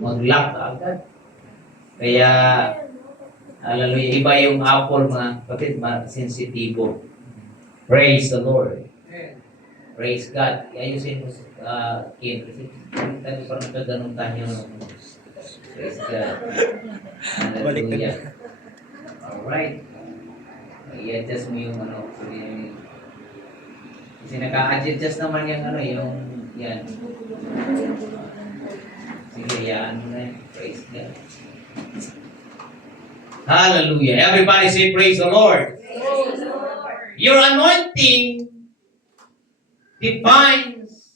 mag-lock agad. Kaya, hallelujah, iba yung apple mga kapatid, sensitibo. Praise the Lord. Praise God. Ayusin mo Kim. Kasi tayo parang nagkaganong tayo. Praise God. Hallelujah. Alright. I-adjust mo yung kasi naka-adjust naman yung yung yan. Sige, yan mo na. Praise God. Hallelujah. Everybody say praise the Lord. Praise the Lord. Your anointing defines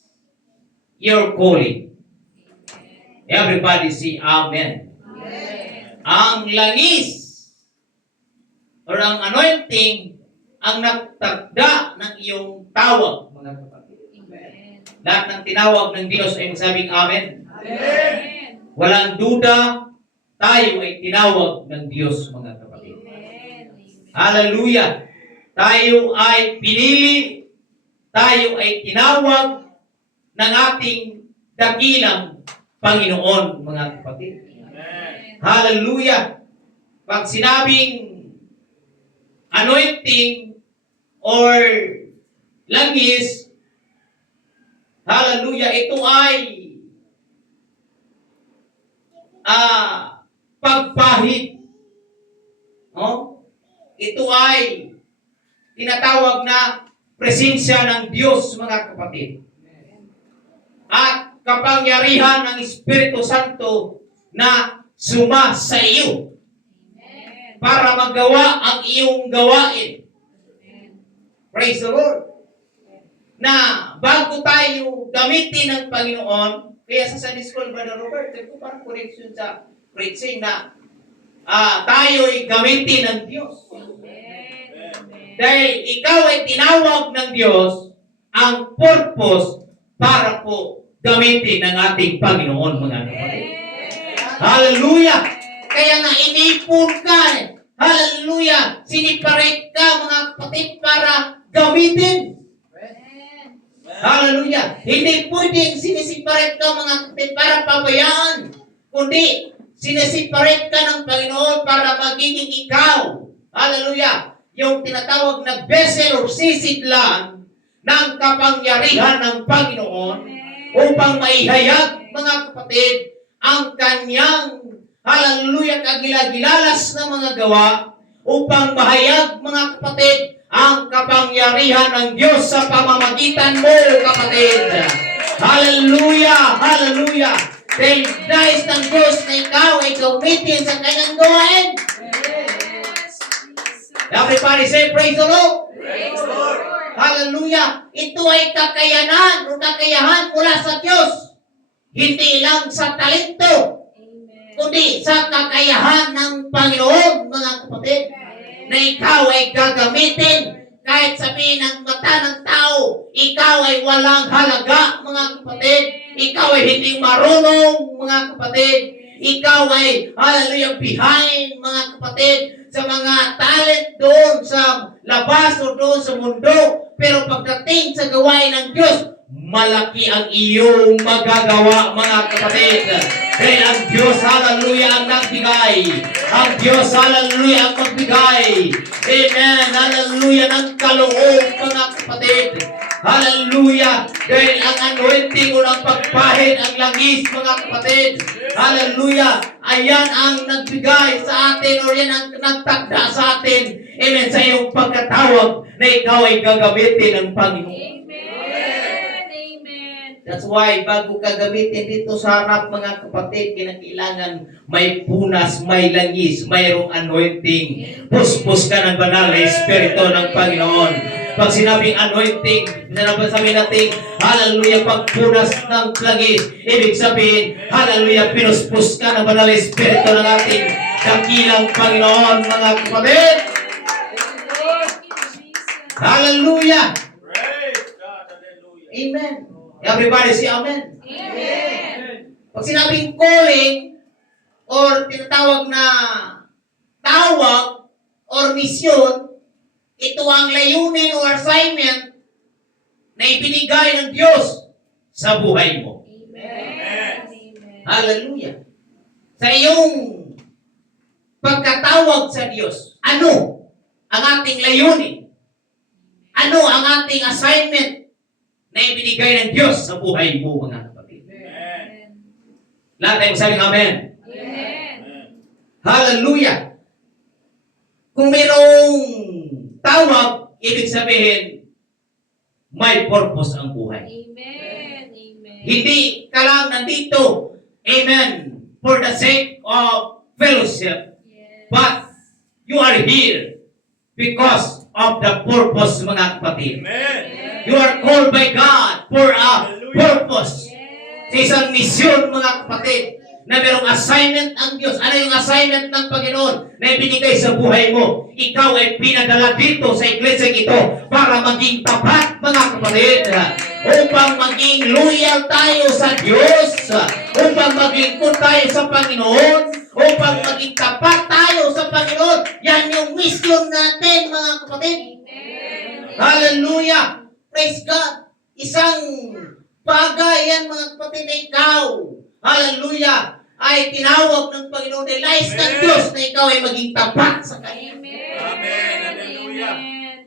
your calling. Everybody say amen. Amen. Ang langis or ang anointing ang nagtagda ng iyong tawag, mga kapatid. Amen. Lahat ng tinawag ng Diyos ay masabing amen. Amen. Walang duda, tayo ay tinawag ng Diyos, mga kapatid. Amen. Hallelujah! Tayo ay pinili, tayo ay tinawag ng ating dakilang Panginoon, mga kapatid. Amen. Hallelujah! Pag sinabing anointing or langis, hallelujah, ito ay pagpahid. No? Ito ay tinatawag na presensya ng Diyos, mga kapatid. At kapangyarihan ng Espiritu Santo na suma sa iyo para magawa ang iyong gawain. Praise the Lord. Na bago tayo gamitin ng Panginoon, kaya sa Sunday School, Brother Robert, ito parang correction sa preaching na tayo ay gamitin ng Diyos. Dahil ikaw ay tinawag ng Diyos, ang purpose para po gamitin ng ating Panginoon, mga kapatid. Hallelujah! Kaya nga inipon ka. Hallelujah! Siniparate ka, mga kapatid, para gamitin. Hallelujah! Hindi pwedeng sinisiparate ka, mga kapatid, para pabayaan. Kundi, sinisiparate ka ng Panginoon para magiging ikaw. Hallelujah! Yung tinatawag na vessel or sisidlan ng kapangyarihan ng Panginoon upang maihayag, mga kapatid, ang kanyang, hallelujah, kagilagilalas na mga gawa upang mahayag, mga kapatid, ang kapangyarihan ng Diyos sa pamamagitan mo, kapatid. Hallelujah! Hallelujah! Dahil nais ng Diyos na ikaw ay gamitin sa kanyang gawain. Everybody say, praise the Lord! Praise the Lord. Hallelujah! Ito ay kakayanan o kakayahan mula sa Diyos. Hindi lang sa talento, kundi sa kakayahan ng Panginoon, mga kapatid, na ikaw ay gagamitin. Kahit sabihin ng mata ng tao, ikaw ay walang halaga, mga kapatid. Ikaw ay hindi marunong, mga kapatid. Ikaw ay, hallelujah, behind, mga kapatid, sa mga talent doon sa labas o doon sa mundo. Pero pagdating sa gawain ng Diyos, malaki ang iyong magagawa, mga kapatid. Dahil ang Diyos, hallelujah, ang nagbigay. Ang Diyos, hallelujah, ang magbigay. Amen, hallelujah, ng kaloob, mga kapatid. Hallelujah, dahil ang anointing o ng pagpahid, ang langis, mga kapatid. Hallelujah, ayan ang nagbigay sa atin o yan ang nagtakda sa atin. Amen, sa iyong pagkatawag na ikaw ay gagamitin ng Panginoon. That's why, bago ka gamitin dito sa harap, mga kapatid, kinakailangan may punas, may langis, mayroong anointing. Puspos ka ng banal na Espiritu ng Panginoon. Pag sinabing anointing, sabi natin, hallelujah, pagpunas ng langis, ibig sabihin, hallelujah, pinuspos ka ng banal na Espiritu ng ating dakilang Panginoon, mga kapatid. Hallelujah! Amen. Everybody say amen. Amen. Pag sinabing calling or tinatawag na tawag or misyon, ito ang layunin o assignment na ibinigay ng Diyos sa buhay mo. Amen. Hallelujah. sa iyong pagkatawag sa Diyos, ano ang ating layunin? Ano ang ating assignment na ibinigay ng Diyos sa buhay mo, mga kapatid? Lahat tayo masabing amen. Amen. Hallelujah! Kung mayroong tawag, ibig sabihin, may purpose ang buhay. Amen. Amen. Hindi ka lang nandito, amen, for the sake of fellowship, Yes. but you are here because of the purpose, mga kapatid. Amen. You are called by God for a purpose. Yes. Sa isang misyon, mga kapatid, na mayroong assignment ang Diyos. Ano yung assignment ng Panginoon na ibinigay sa buhay mo? Ikaw ay pinadala dito sa iglesia ito para maging tapat, mga kapatid, upang maging loyal tayo sa Diyos, upang maglingkod tayo sa Panginoon, upang maging tapat tayo sa Panginoon. Yan yung mission natin, mga kapatid. Amen. Hallelujah! Praise God! Isang bagay yan, mga kapatid, na ikaw, hallelujah, ay tinawag ng Panginoon, nilais ng Diyos na ikaw ay maging tapat sa Kanya. Amen. Amen. Hallelujah. Amen.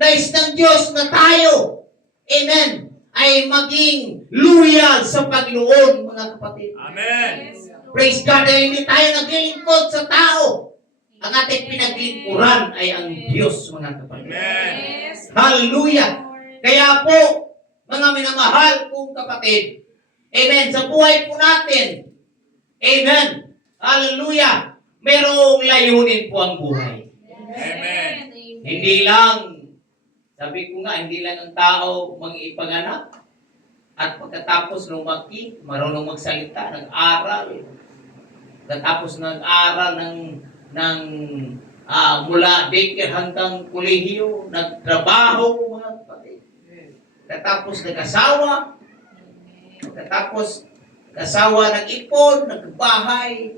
Nais ng Diyos na tayo, amen, ay maging loyal sa Panginoon, mga kapatid. Amen. Yes, Lord. Praise God, dahil hindi tayo naglilingkod sa tao. Ang ating pinaglingkuran ay ang Diyos, mga kapatid. Amen. Yes, Hallelujah! Lord. Kaya po, mga minamahal kong kapatid, amen, sa buhay po natin, amen, hallelujah, merong layunin po ang buhay. Amen. Hindi lang, sabi ko nga, hindi lang ang tao mag-ipanganak at pagkatapos lumaki, marunong magsalita, nag-aral, pagkatapos nag-aral ng mula daycare hanggang kolehiyo, nagtrabaho, mga kapatid. Pagkatapos nag-asawa, pagkatapos nag-asawa, nag-ipon, nagbahay,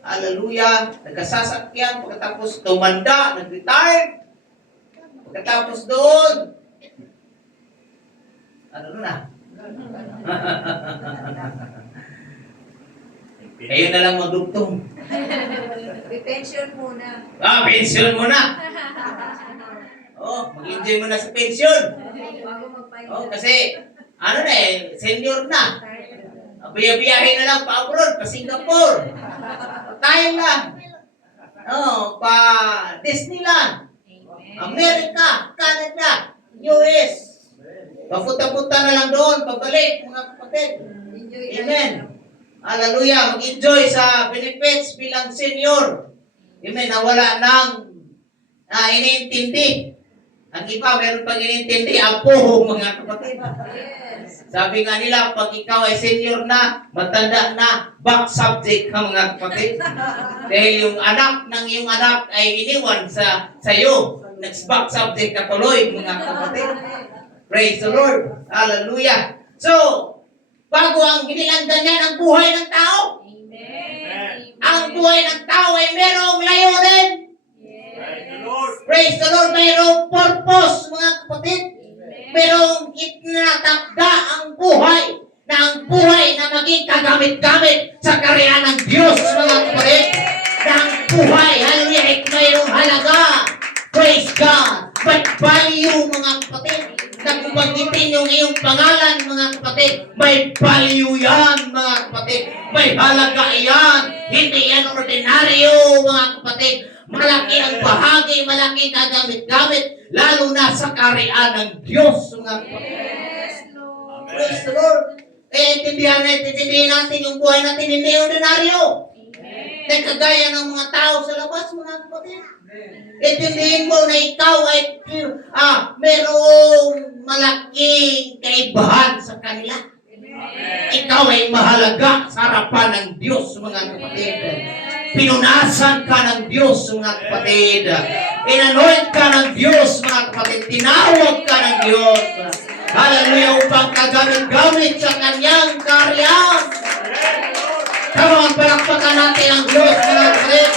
hallelujah, nagkasasakyan, pagkatapos tumanda, nag-retire, pagkatapos doon, ano na? Kayo na lang magdugtong. Retention muna. Pension mo na. Oh, mag-enjoy mo na sa pension. Bago magpahinga. Oh, kasi, ano na senior na. Biyahe na lang pa abroad, pa Singapore. Tayo lang. Oh, pa Disneyland. Amerika, Canada, US. Papunta-punta na lang doon, pabalik, mga kapatid. Amen. Hallelujah. Mag-enjoy sa benefits bilang senior. Amen. Na wala nang iniintindi. Ang iba, meron pang iniintindi, apo, mga kapatid. Yes. Sabi nga nila, pag ikaw ay senior na, matanda na, back subject ka, mga kapatid. Dahil yung anak ng iyong anak ay iniwan sa iyo. Next back subject ka tuloy, mga kapatid. Praise the Lord. Hallelujah. So, bago ang hindi lang ganyan ang buhay ng tao, Amen. ang buhay ng tao ay merong layunin. Praise the Lord. Praise the Lord, mayroong purpose, mga kapatid. Merong itinatakda ang buhay na maging kagamit-gamit sa karya ng Diyos, mga kapatid. Na ang buhay, hallelujah, ay mayroong halaga. Praise God. But value, mga kapatid. Na kung banggitin yung iyong pangalan, mga kapatid, may value yan, mga kapatid. May halaga yan. Hindi yan ordinaryo, mga kapatid. Malaki ang bahagi, malaki kagamit-gamit, lalo na sa karyaan ng Diyos, mga kapatid. Yes, Lord. Praise the Lord. Kaya intindihin natin yung buhay natin, hindi ordinaryo. Amen. Na kagaya ng mga tao sa labas, mga kapatid. Intindihin mo na ikaw ay merong malaking kaibahan sa kanila. Amen. Ikaw ay mahalaga sa harapan ng Diyos, mga kapatid. Pinunasan ka ng Diyos, mga kapatid. Inanoint ka ng Diyos, mga kapatid. Tinawag ka ng Diyos. Hallelujah, upang kagamit-gamit sa kanyang karya. Come on, palakpakan natin ang Diyos, mga kapatid.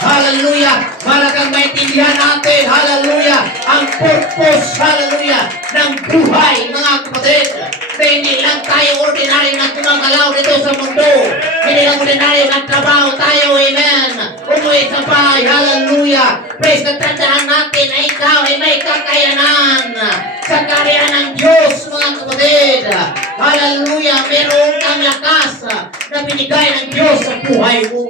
Hallelujah. Malagang maintindihan natin, hallelujah, ang purpose, hallelujah, ng buhay, mga kapatid. na hindi lang tayo ordinary na gumagalaw dito sa mundo. Hindi lang ordinary na trabaho tayo, amen. Umuwi sa bahay, hallelujah. Praise God, tandaan natin na ikaw ay may kakayanan sa karya ng Diyos, mga kapatid. Hallelujah, meron kang lakas na binigay ng Diyos sa buhay mo.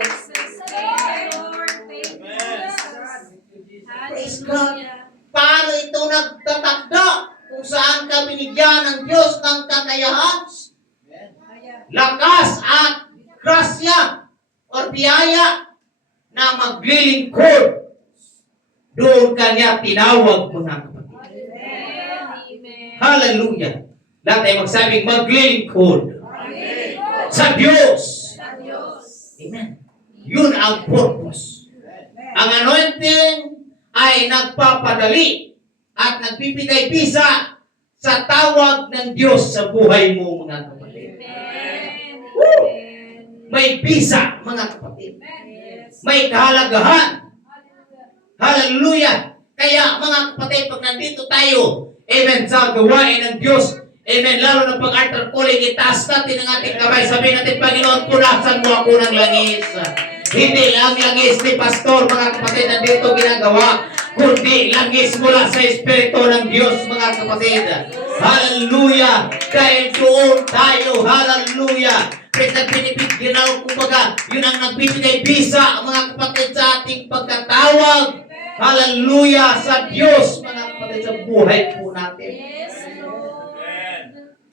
Praise God. Paano ito nagtatakda kung saan ka binigyan ng Diyos ng kakayahan, lakas at grasya o biyaya na maglilingkod? Doon kanya tinawag, mga kapatid. Hallelujah. Lahat ay magsabing maglilingkod sa Diyos. Amen. Yun ang purpose. Ang anointing ay nagpapadali at nagbibigay bisa sa tawag ng Diyos sa buhay mo, mga kapatid. Woo! May bisa, mga kapatid. May kahalagahan. Hallelujah! Kaya, mga kapatid, pag nandito tayo, amen, sa gawain ng Diyos, amen, lalo na pag altar calling, itaas natin ang ating kamay. Sabihin natin, Panginoon, punasan mo ako ng langis. Hindi ang langis ni Pastor, mga kapatid, nandito ginagawa, kundi langis mula sa Espiritu ng Diyos, mga kapatid. Hallelujah! Dahil doon tayo, hallelujah! Pinipiginaw, kumbaga, yun ang nagbibigay bisa, mga kapatid, sa ating pagkatawag. Hallelujah! Sa Diyos, mga kapatid, sa buhay po natin.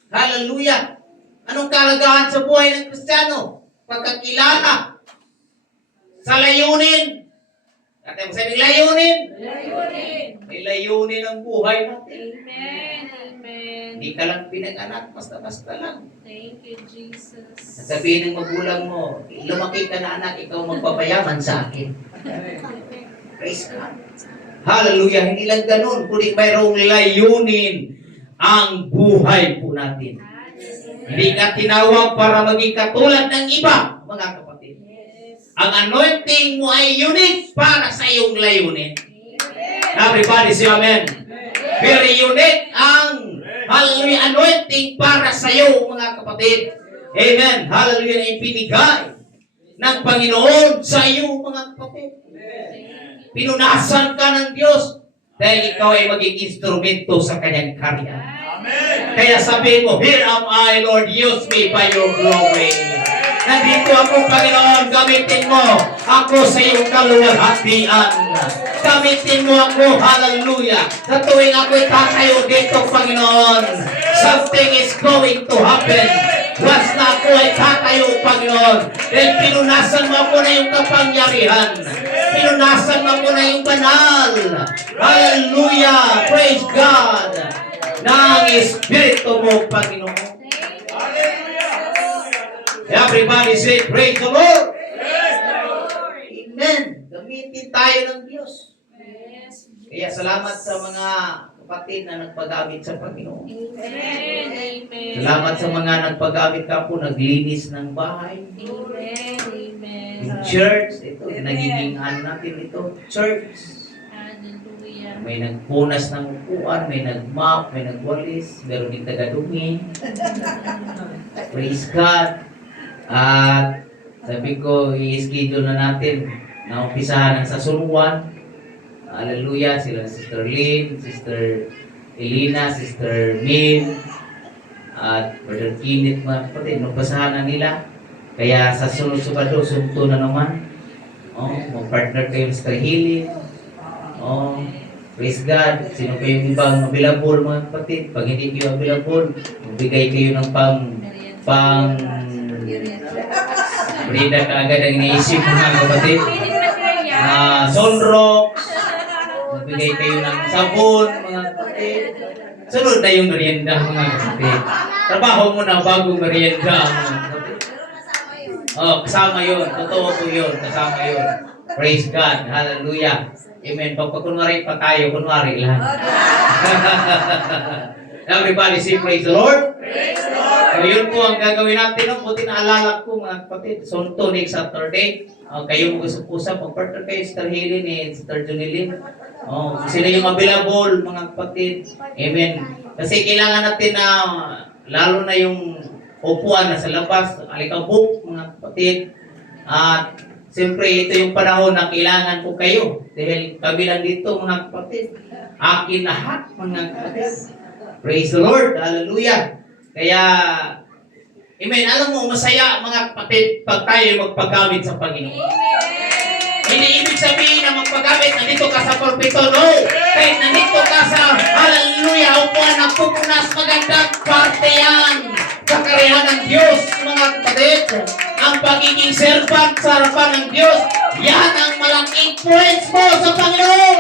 Hallelujah! Anong kalagahan sa buhay ng Kristiyano? Pagkakilala sa layunin. At ang sabing layunin? May layunin ang buhay natin. Hindi ka lang pinag-anak, basta-basta lang. Thank you, Jesus. Sabihin ng magulang mo, lumaki ka na anak, ikaw magpapayaman sa akin. Praise God. Hallelujah. Hindi lang ganun, kundi mayroong layunin ang buhay po natin. Hindi ka tinawag para maging katulad ng iba, mga kapatid. Ang anointing mo ay unique para sa iyong layunin. Everybody say amen. Very unique ang hallelujah anointing para sa iyo, mga kapatid. Amen. Hallelujah na ibinigay ng Panginoon sa iyo, mga kapatid. Pinunasan ka ng Diyos dahil ikaw ay maging instrumento sa kanyang karya. Amen. Kaya sabihin mo, here am I, Lord, use me by your glory. Nandito ako, Panginoon, gamitin mo ako sa iyong kaluwalhatian. Gamitin mo ako, hallelujah. Sa tuwing ako'y tatayo dito, Panginoon, something is going to happen. Once na ako ay tatayo, Panginoon, dahil pinunasan mo ako na yung kapangyarihan. Pinunasan mo ako na yung banal. Hallelujah! Praise God! Nang Espiritu mo, Panginoon. Everybody say, praise the Lord! Amen! Gamitin tayo ng Diyos. Kaya salamat sa mga kapatid na nagpagamit sa Panginoon. Amen. Salamat sa mga nagpagamit ka po, naglinis ng bahay. Amen. Yung church, ito, nagiging ano natin ito, church. Hallelujah. May nagpunas ng upuan, may nagmap, may nagwalis, meron din tagadumi. Praise God. At sabi ko, i-schedule na natin na umpisahan ng sasunuan. Hallelujah, sila Sister Lynn, Sister Elena, Sister Min, at Brother Kenneth, mga kapatid, umpisahan na nila. Kaya sa sunod-sunod, sumto na naman. Oh, mag-partner kayo sa healing. Oh, praise God. Sino kayong ibang available, mga kapatid? Pag hindi kayo available, magbigay kayo ng Brida ka agad ang iniisip, mga kapatid. Sunrock. Magbigay kayo ng sabon, mga kapatid. Sunod na yung merienda, mga kapatid. Trabaho mo na bago merienda, mga kapatid. Oh, kasama yun. Totoo po yun. Kasama yun. Praise God. Hallelujah. Amen. Pag kunwari pa tayo, kunwari lang. Everybody say praise the Lord. Praise the Lord. So yun po ang gagawin natin. No? Buti naalala ko, mga kapatid. So to next Saturday, kayo mag-usap-usap. Mag-partner kayo, Sister Helen and Sister Junilin. Sila yung available, mga kapatid. Amen. Kasi kailangan natin na lalo na yung upuan na sa labas, alikabok, mga kapatid. At siyempre, ito yung panahon na kailangan ko kayo. Dahil kami lang dito, mga kapatid. Akin lahat, mga kapatid. Praise the Lord. Hallelujah. Kaya, amen. Alam mo, masaya, mga kapatid, pag tayo magpagamit sa Panginoon. Hindi ibig sabihin na magpagamit, nandito ka sa pulpito, no? Kahit nandito ka sa, hallelujah, upuan ng pupunas, magandang parte yan. Kakarihan ng Diyos, mga kapatid. Ang pagiging servant sa harapan ng Diyos, yan ang malaking influence mo sa Panginoon.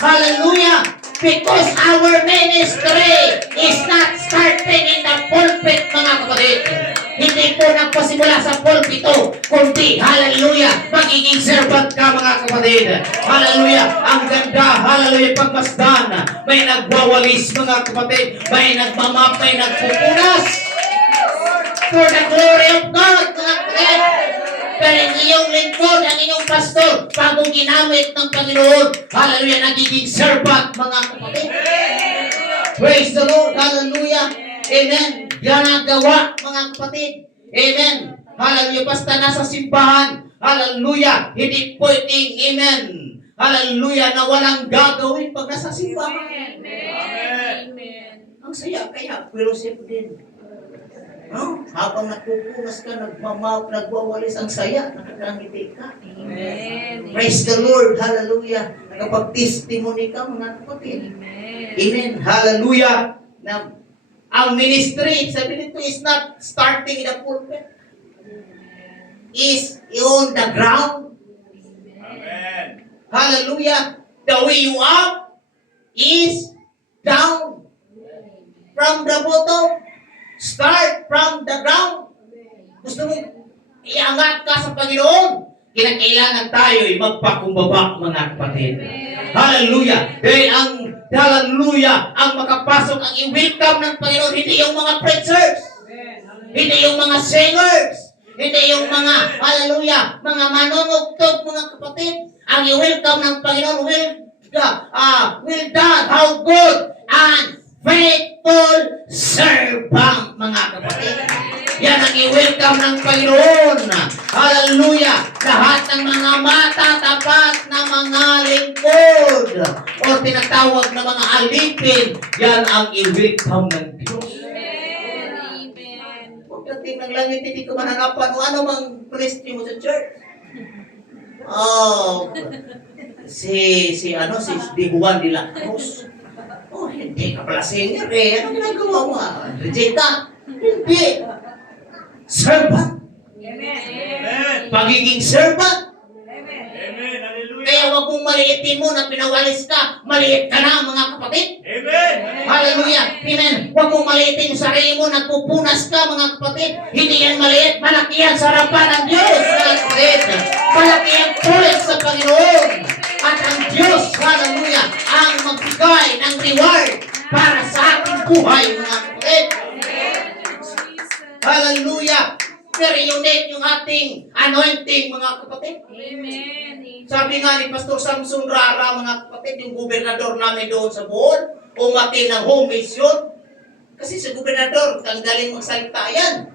Hallelujah. Because our ministry is not starting in the pulpit, mga kapatid. Hindi po nagpasimula sa pulpito, kundi, hallelujah, magiging servant ka, mga kapatid. Hallelujah, ang ganda, hallelujah, pagmasdan. May nagwawalis, mga kapatid. May nagmamap, may nagpupunas. For the glory of God, mga kapatid. Pero ang iyong lingkod, ang iyong pastor, bago ginamit ng Panginoon, hallelujah, nagiging servant, mga kapatid. Praise the Lord, hallelujah. Amen. Ginagawa, mga kapatid. Amen. Hallelujah. Basta nasa simbahan, hallelujah, hindi pwedeng, amen. Hallelujah, na walang gagawin pag nasa simbahan. Amen. Ang saya, kaya fellowship din. No? Habang nagpupunas ka, nagmamap, nagwawalis, ang saya, nakakangiti ka. Amen. Praise the Lord, hallelujah. Kapag testimony ka, mga kapatid. Amen. Amen, hallelujah. Na ang ministry, sabi nito, is not starting in the pulpit. Is on the ground. Amen. Hallelujah. The way you up is down. From the bottom. Start from the ground. Gusto mo iangat ka sa Panginoon? Kinakailangan tayo ay magpakumbaba, mga kapatid. Hallelujah. Dahil ang hallelujah, ang makapasok, ang i-welcome ng Panginoon, hindi yung mga preachers. Hindi yung mga singers. Hindi yung mga, hallelujah, mga manunugtog, mga kapatid. Ang i-welcome ng Panginoon, will done, how good and faithful servant, mga kapatid. Yan ang i-welcome ng Panginoon. Hallelujah. Lahat ng mga matatapat na mga lingkod o tinatawag na mga alipin, yan ang i-welcome ng Diyos. Amen. Pagdating ng langit, hindi ko mahanapan o ano mang priestry mo sa church. Oh, si Di Juan de la Cruz. Oh, hindi ka pala singer eh. Ano ginagawa mo? Rejecta? Hindi. Servant. Amen. Pagiging servant. Amen. Hallelujah. Kaya wag mong maliitin mo na pinawalis ka. Maliit ka na, mga kapatid. Amen. Hallelujah. Amen. Huwag mong maliitin yung sarili mo. Nagpupunas ka, mga kapatid. Hindi yan maliit. Malaki yan sa harapan ng Diyos, mga kapatid. Malaki ang tulis sa Panginoon. At ang Diyos, hallelujah, ang magbigay ng reward para sa ating buhay, mga kapatid. Hallelujah. Very unique yung ating anointing, mga kapatid. Amen. Sabi nga ni Pastor Samson Rara, mga kapatid, yung gobernador namin doon sa Bohol, umati ng home mission. Kasi si gobernador, ang galing magsalita yan.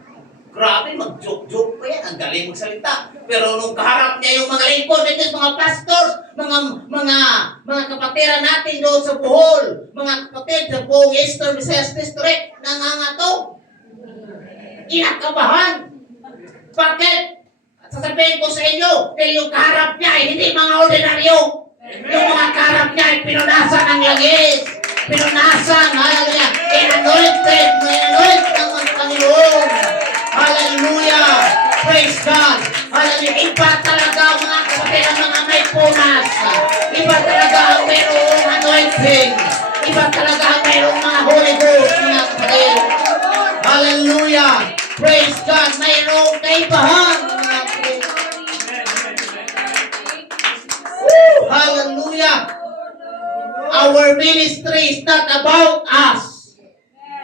Grabe, mag-joke-joke pa yan. Ang galing magsalita. Pero nung kaharap niya yung mga lingkod, mga pastors, mga kapatiran natin doon sa Bohol, mga kapatid sa buong Eastern Visayas District, nangangato. Inakabahan. Bakit? Sasabihin ko sa inyo, dahil yung kaharap niya ay hindi mga ordinaryo. Yung mga kaharap niya ay pinunasan ng langis. Pinunasan, hallelujah. Anointed ng Panginoon. Hallelujah. Praise God. Hallelujah. Iba talaga mga kapatid ang mga may punas. Iba talaga ang mayroong anointing. Iba talaga ang mayroong mga Holy Ghost, mga kapatid. Hallelujah. Praise God. Mayroong kaibahan, mga kapatid. Woo! Hallelujah. Our ministry is not about us,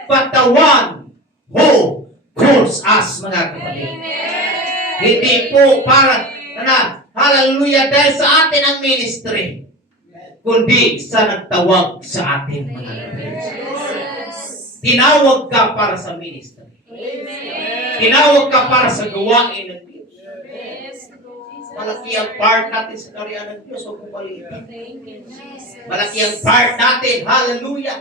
but the one who calls us, mga kapatid. Hindi po para, hallelujah, dahil sa atin ang ministry, kundi sa nagtawag sa atin, mga kapatid. Tinawag ka para sa ministry. Amen. Tinawag ka para sa gawain ng Diyos. Yes, Lord. Malaki ang part natin sa karya ng Diyos. Huwag mong palitan. Thank you, Jesus. Malaki ang part natin. Hallelujah.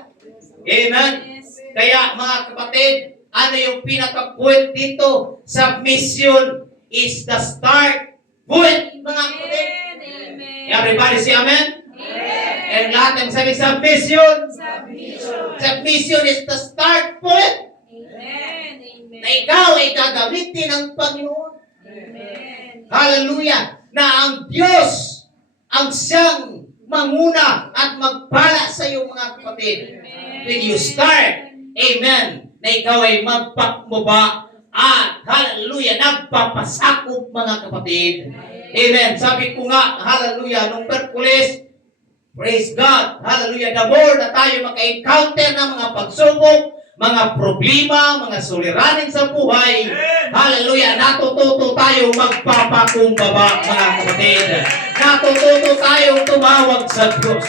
Amen. Yes. Kaya mga kapatid, ano yung pinaka-point dito? Submission is the start point, mga kapatid. Amen. Everybody say amen? Amen. And lahat ng sabi submission. Submission. Submission is the start point Amen. Amen. na ikaw ay gagamitin ng Panginoon. Amen. Hallelujah! Na ang Diyos ang siyang manguna at magpala sa iyo, mga kapatid. When you start, amen, na ikaw ay magpakmaba at hallelujah, nagpapasakop, mga kapatid. Amen. Sabi ko nga, hallelujah, nung Merkulis, praise God, hallelujah, the more na tayo maka-encounter ng mga pagsubok, mga problema, mga suliranin sa buhay, hallelujah, natututo tayo magpapakumbaba, mga kapatid. Natututo tayong tumawag sa Diyos.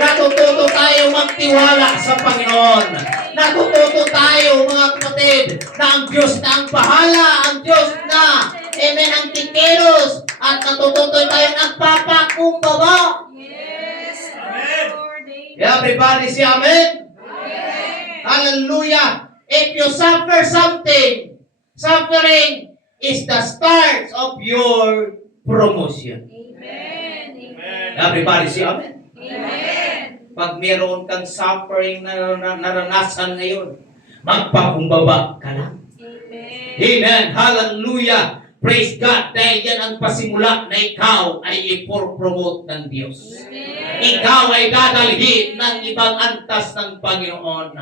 Natututo tayo magtiwala sa Panginoon. Natututo tayo, mga kapatid, na ang Diyos na ang bahala, ang Diyos na, amen, ang titilos, at natututo tayo nagpapakumbaba. Yes, Amen. Lord. Amen. Everybody say amen. Amen. Hallelujah. If you suffer something, suffering is the start of your promotion. Amen. Amen. Everybody say amen. Amen. Pag meron kang suffering na naranasan ngayon, magpakumbaba ka lang. Amen. Amen. Hallelujah. Praise God. Dahil yan ang pasimula na ikaw ay ipopromote ng Diyos. Ikaw ay dadalhin ng ibang antas ng Panginoon.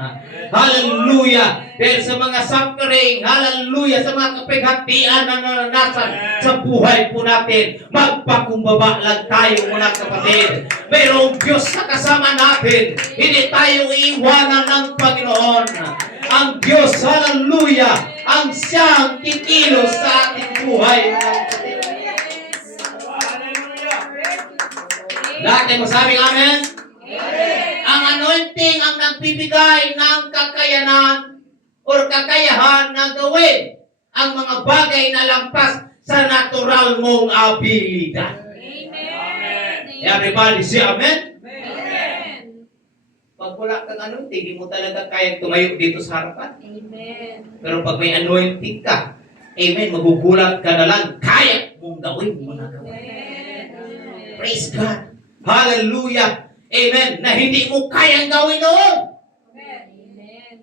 Hallelujah. Dahil sa mga suffering, hallelujah, sa mga kapighatian na naranasan sa buhay po natin, magpakumbaba lang tayo, mga kapatid. Mayroong Diyos na kasama natin. Hindi tayo iiwanan ng Panginoon. Ang Diyos, hallelujah, ang siyang titilos sa ating buhay, mga kapatid. Hallelujah. Lahat ay masabing amen? Amen. Ang anointing ang nagbibigay ng kakayanan o kakayahan na gawin ang mga bagay na lampas sa natural mong abilidad. Amen. Everybody say amen? Amen. Pag wala kang anointing, hindi mo talaga kayang tumayo dito sa harapan. Amen. Pero pag may anointing ka, amen, magugulat ka na lang, kaya mong gawin mo na gawin. Amen. Praise God. Hallelujah. Amen. Na hindi mo kayang gawin noon, Amen.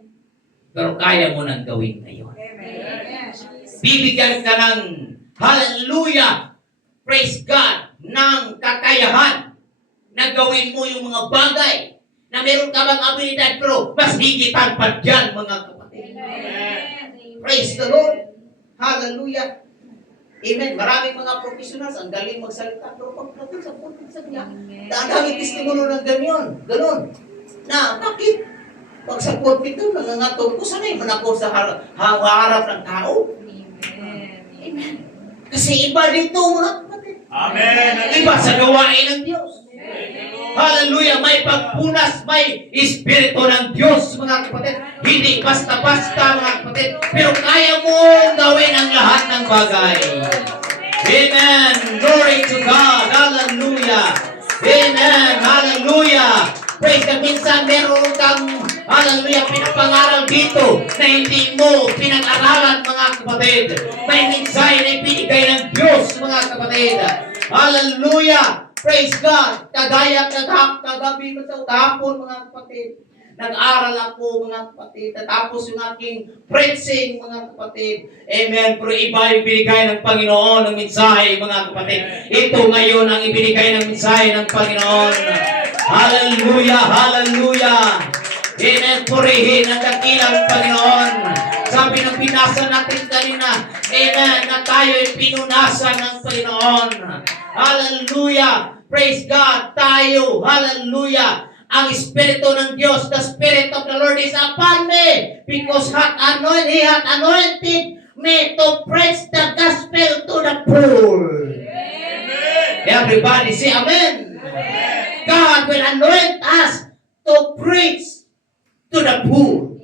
pero kaya mo nang gawin ngayon. Amen. Bibigyan ka ng, hallelujah, praise God, ng kakayahan na gawin mo yung mga bagay na meron ka bang abilidad, pero mas higitan pa dyan, mga kapatid. Amen. Praise the Lord. Hallelujah. Amen. Maraming mga professionals, ang galing magsalita, pero pagdating sa pulpit sa niya, ang daming testimono ng ganyan. Ganon. Na, bakit? Pag sa pulpit doon, nangangatog ko, sanay man ako sa harap ng tao. Amen. Kasi iba dito, mga kapatid. Amen. Iba sa gawain ng Diyos. Hallelujah. May pagpunas, may Espiritu ng Diyos, mga kapatid. Hindi basta-basta, mga kapatid. Pero kaya mo gawin ang lahat ng bagay. Amen. Glory to God. Hallelujah. Amen. Hallelujah. Praise God. Minsan meron kang, hallelujah, pinapangaral dito na hindi mo pinag-aralan, mga kapatid. May mensahe na ibinigay ng Diyos, mga kapatid. Hallelujah. Praise God. Kagaya kagabi mo sa kahapon, mga kapatid. Nag-aral ako, mga kapatid. Tapos yung aking preaching, mga kapatid. Amen. Pero iba yung binigay ng Panginoon ng mensahe, mga kapatid. Ito ngayon ang ibinigay ng mensahe ng Panginoon. Hallelujah. Hallelujah. Amen. Purihin ang dakilang Panginoon. Sabi ng binasa natin kanina, amen, na tayo ay pinunasan ng Panginoon. Hallelujah. Praise God. Tayo, hallelujah. Ang Espiritu ng Diyos, the Spirit of the Lord is upon me because He hath anointed me to preach the gospel to the poor. Everybody say amen. God will anoint us to preach to the poor.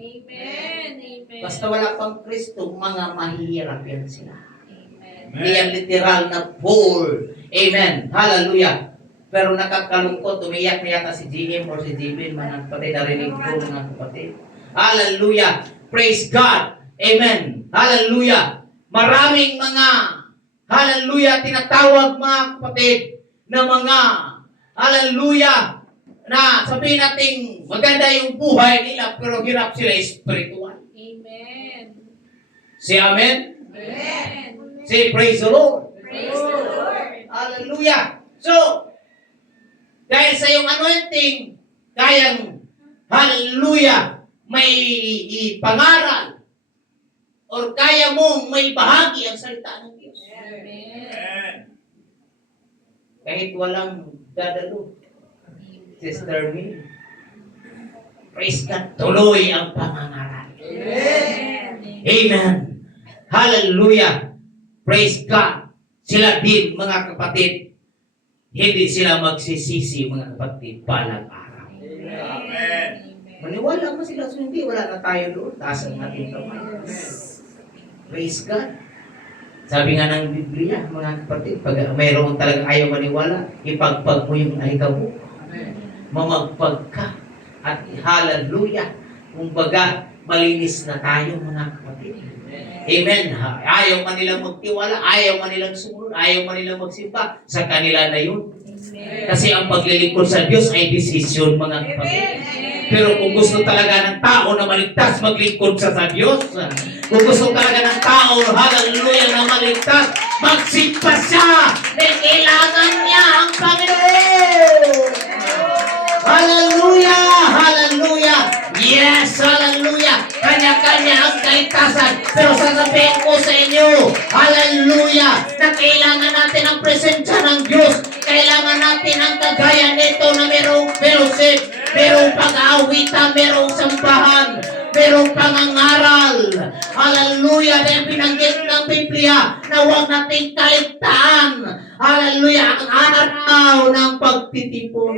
basta wala pang Kristo, mga mahihirap yan sila. Amen. Hindi yan literal na poor. Amen. Hallelujah. Pero nakakalungkot, umiyak na yata si GM or si Jibin, mga kapatid, narinig ko mga kapatid. Hallelujah. Praise God. Amen. Hallelujah. Maraming mga, hallelujah, tinatawag mga kapatid na mga, hallelujah, na sabihin natin maganda yung buhay nila pero hirap sila spiritual. Amen. Say amen. Amen. Say praise the Lord. Praise the Lord. Hallelujah. So, dahil sa iyong anointing, kayang, hallelujah, may pangaral or kaya mong may bahagi ang salita ng Diyos. Amen. Amen. Kahit walang dadalo. Sister May, praise God, tuloy ang pangangaral. Amen. Amen. Hallelujah. Praise God. Sila din, mga kapatid, hindi sila magsisisi, mga kapatid, balang araw. Amen. Maniwala mo sila, so hindi, wala na tayo doon. Taas ang ating kamay. Praise God. Sabi nga ng Biblia, mga kapatid, pag mayroon talagang ayaw maniwala, ipagpag mo yung alikabok. Mamagpag ka. At hallelujah. Kumbaga, malinis na tayo, mga kapatid. Amen. Ayaw man nilang magtiwala, ayaw man nilang sumunod, ayaw man nilang magsimba. Sa kanila na yun. Kasi ang paglilingkod sa Diyos ay desisyon, mga kapatid. Pero kung gusto talaga ng tao na maligtas, maglingkod sa Diyos. Kung gusto talaga ng tao, hallelujah, na maligtas, magsimba siya. Dahil kailangan niya ang Panginoon. Hallelujah! Hallelujah! Yes! Hallelujah! Kanya-kanya ang kaligtasan. Pero sasabihin ko sa inyo, hallelujah, na kailangan natin ang presensya ng Diyos. Kailangan natin ang kagaya nito na merong fellowship, merong pag-aawitan, merong sambahan, merong pangangaral. Hallelujah! Dahil binanggit ng Biblia na huwag nating kaligtaan. Hallelujah! Ang araw ng pagtitipon.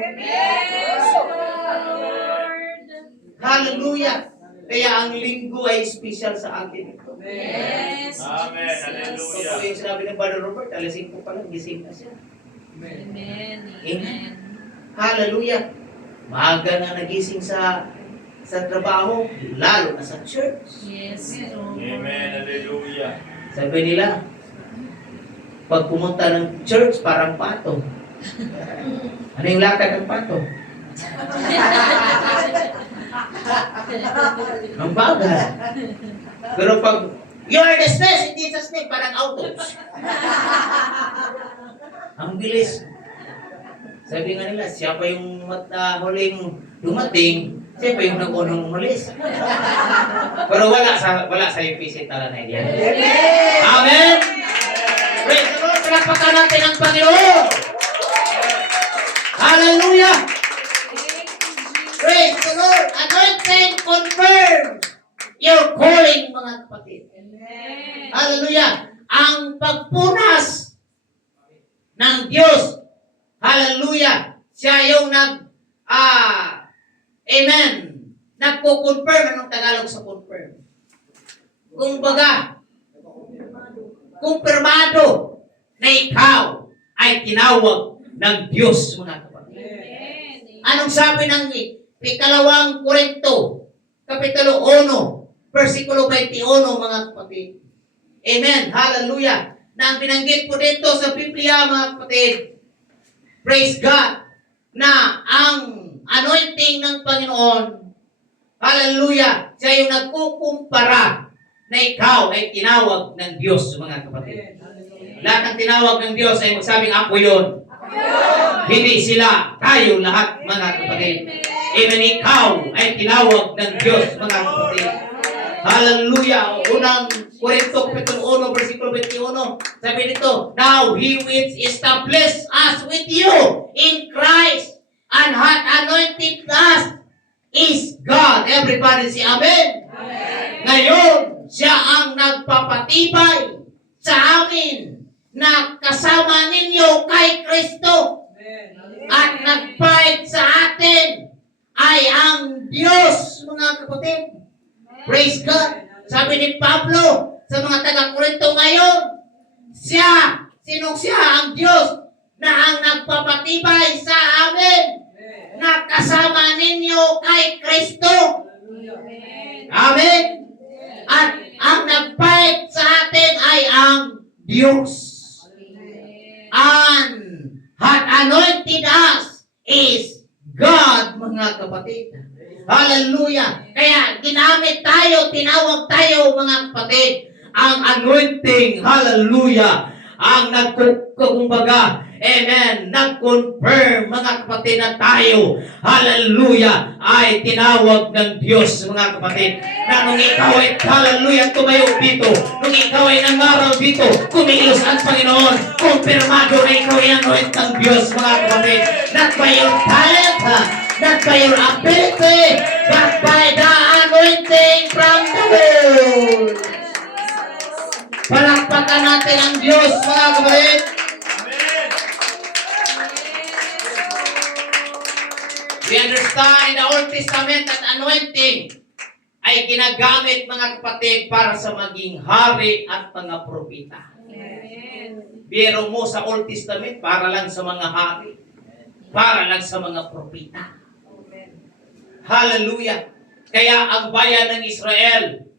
Hallelujah! Kaya ang linggo ay special sa atin ito. Yes. Amen. Hallelujah. Pag yung sinabi ng Brother Robert, alas 5 pa lang, gising na siya. Amen. Amen. Hallelujah! Maaga na nagising sa trabaho, lalo na sa church. Yes. Amen. Hallelujah. Sabi nila, pag pumunta ng church, parang pato. Ano yung lakad ng pato? Ang bagal. Pero pag, you are dismissed in Jesus' name, parang autos. Ang bilis. Sabi nga nila, siya pa yung huling dumating, siya pa yung nag-unang umalis. Pero wala sa UPC tala na yan. Amen! Praise the Lord! Palakpakan natin ang Panginoon! Hallelujah! Praise the Lord! Anointing confirm your calling, mga kapatid. Amen. Hallelujah! Ang pagpunas ng Diyos. Hallelujah! Siya yung amen. Nagko-confirm. Anong Tagalog sa confirm? Kumbaga, kumpirmado na ikaw ay tinawag ng Diyos, mga kapatid. Amen. Anong sabi ng ikalawang Korinto, Kapitulo 1, versikulo 21, mga kapatid. Amen. Hallelujah. Na ang binanggit po dito sa Biblia, mga kapatid, praise God, na ang anointing ng Panginoon, hallelujah, siya yung nagkukumpara na ikaw ay tinawag ng Diyos, mga kapatid. Lahat ng tinawag ng Diyos ay magsabing ako yun. Hindi sila, tayo lahat, mga kapatid. Amen. Ikaw ay tinawag ng Diyos, mga kapatid. Hallelujah. Unang Korinto, Kapitulo 1, versikulo 21. Sabi dito, now He which established us with you in Christ and hath anointed us is God. Everybody say Amen. Ngayon, siya ang nagpapatibay sa amin na kasama ninyo kay Kristo at nagpahit sa atin ay ang Diyos, mga kapatid. Praise God. Sabi siya? Sinong siya? Ang Diyos na ang nagpapatibay sa amin na kasama ninyo kay Kristo. Amen. At ang nag-fight sa atin ay ang Diyos. And had anointed us is God, mga kapatid. Hallelujah. Kaya ginamit tayo, tinawag tayo, mga kapatid, ang anointing, hallelujah, ang nagkukumbaga, amen, nag-confirm, mga kapatid, na tayo, hallelujah, ay tinawag ng Diyos, mga kapatid, na nung ikaw ay, hallelujah, tumayo dito, nung ikaw ay nangaral dito, kumilos ang Panginoon, kumpirmado na ikaw ay anoint ng Diyos, mga kapatid, not by your talent, not by your ability, but by the anointing from the Lord. Palakpakan natin ang Diyos, mga kapatid. Amen. We understand in the Old Testament that anointing ay ginagamit, mga kapatid, para sa maging hari at mga propeta. Biro mo sa Old Testament, para lang sa mga hari, para lang sa mga propeta. Hallelujah. Kaya ang bayan ng Israel,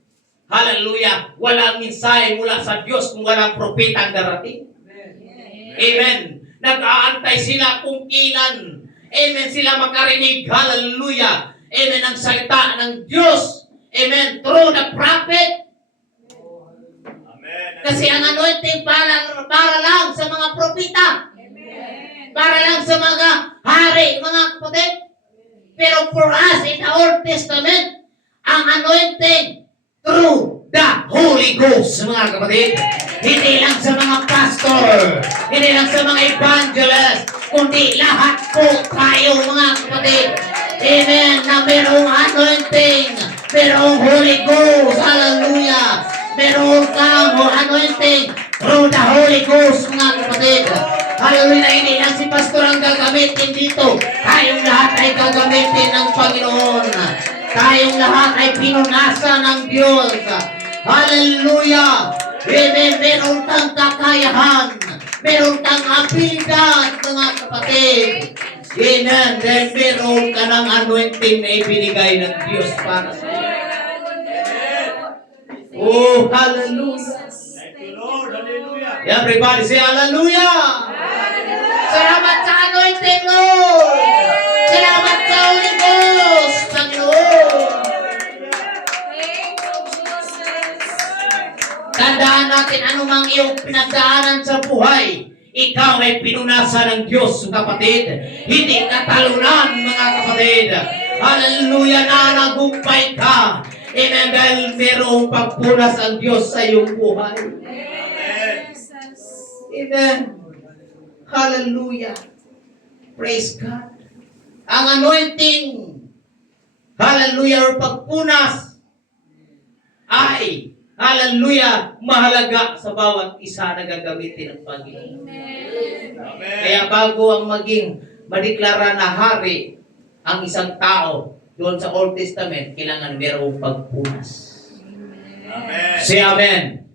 hallelujah, walang mensahe mula sa Diyos kung walang propeta ang darating. Amen. Nag-aantay sila kung kailan, amen, sila makarinig, hallelujah, amen, ang salita ng Diyos, amen, through the prophet. Amen. Kasi ang anointing para lang sa mga propeta, para lang sa mga hari, mga kapatid. Pero for us in the Old Testament, ang anointing through the Holy Ghost, mga kapatid. Hindi lang sa mga pastor, hindi lang sa mga evangelist, kundi lahat po tayo, mga kapatid. Amen. Na merong anointing, merong Holy Ghost. Hallelujah. Merong kang anointing through the Holy Ghost, mga kapatid. Hallelujah. Hindi lang si pastor ang gagamitin dito. Tayong lahat ay gagamitin ng Panginoon. Tayong lahat ay pinunasan ng Diyos. Hallelujah. Amen. Meron kang kakayahan. Meron kang abilidad, mga kapatid. Amen. Then meron ka ng anointing na ibinigay ng Diyos para sa iyo. Oh, hallelujah. Thank you, Lord. Hallelujah. Everybody say hallelujah. Salamat sa anointing, Lord. Salamat sa Holy Ghost, Panginoon. Tandaan natin anumang iyong pinagdaanan sa buhay, ikaw ay pinunasan ng Diyos, kapatid. Hindi katalunan, mga kapatid. Hallelujah, na nagumpay ka. Amen, dahil merong pagpunas ang Diyos sa iyong buhay. Amen. Amen. Hallelujah. Praise God. Ang anointing, hallelujah, or pagpunas ay, hallelujah, mahalaga sa bawat isa na gagamitin ng Panginoon. Amen. Kaya bago ang maging madeklara na hari ang isang tao doon sa Old Testament, kailangan merong pagpunas. Amen. Say amen.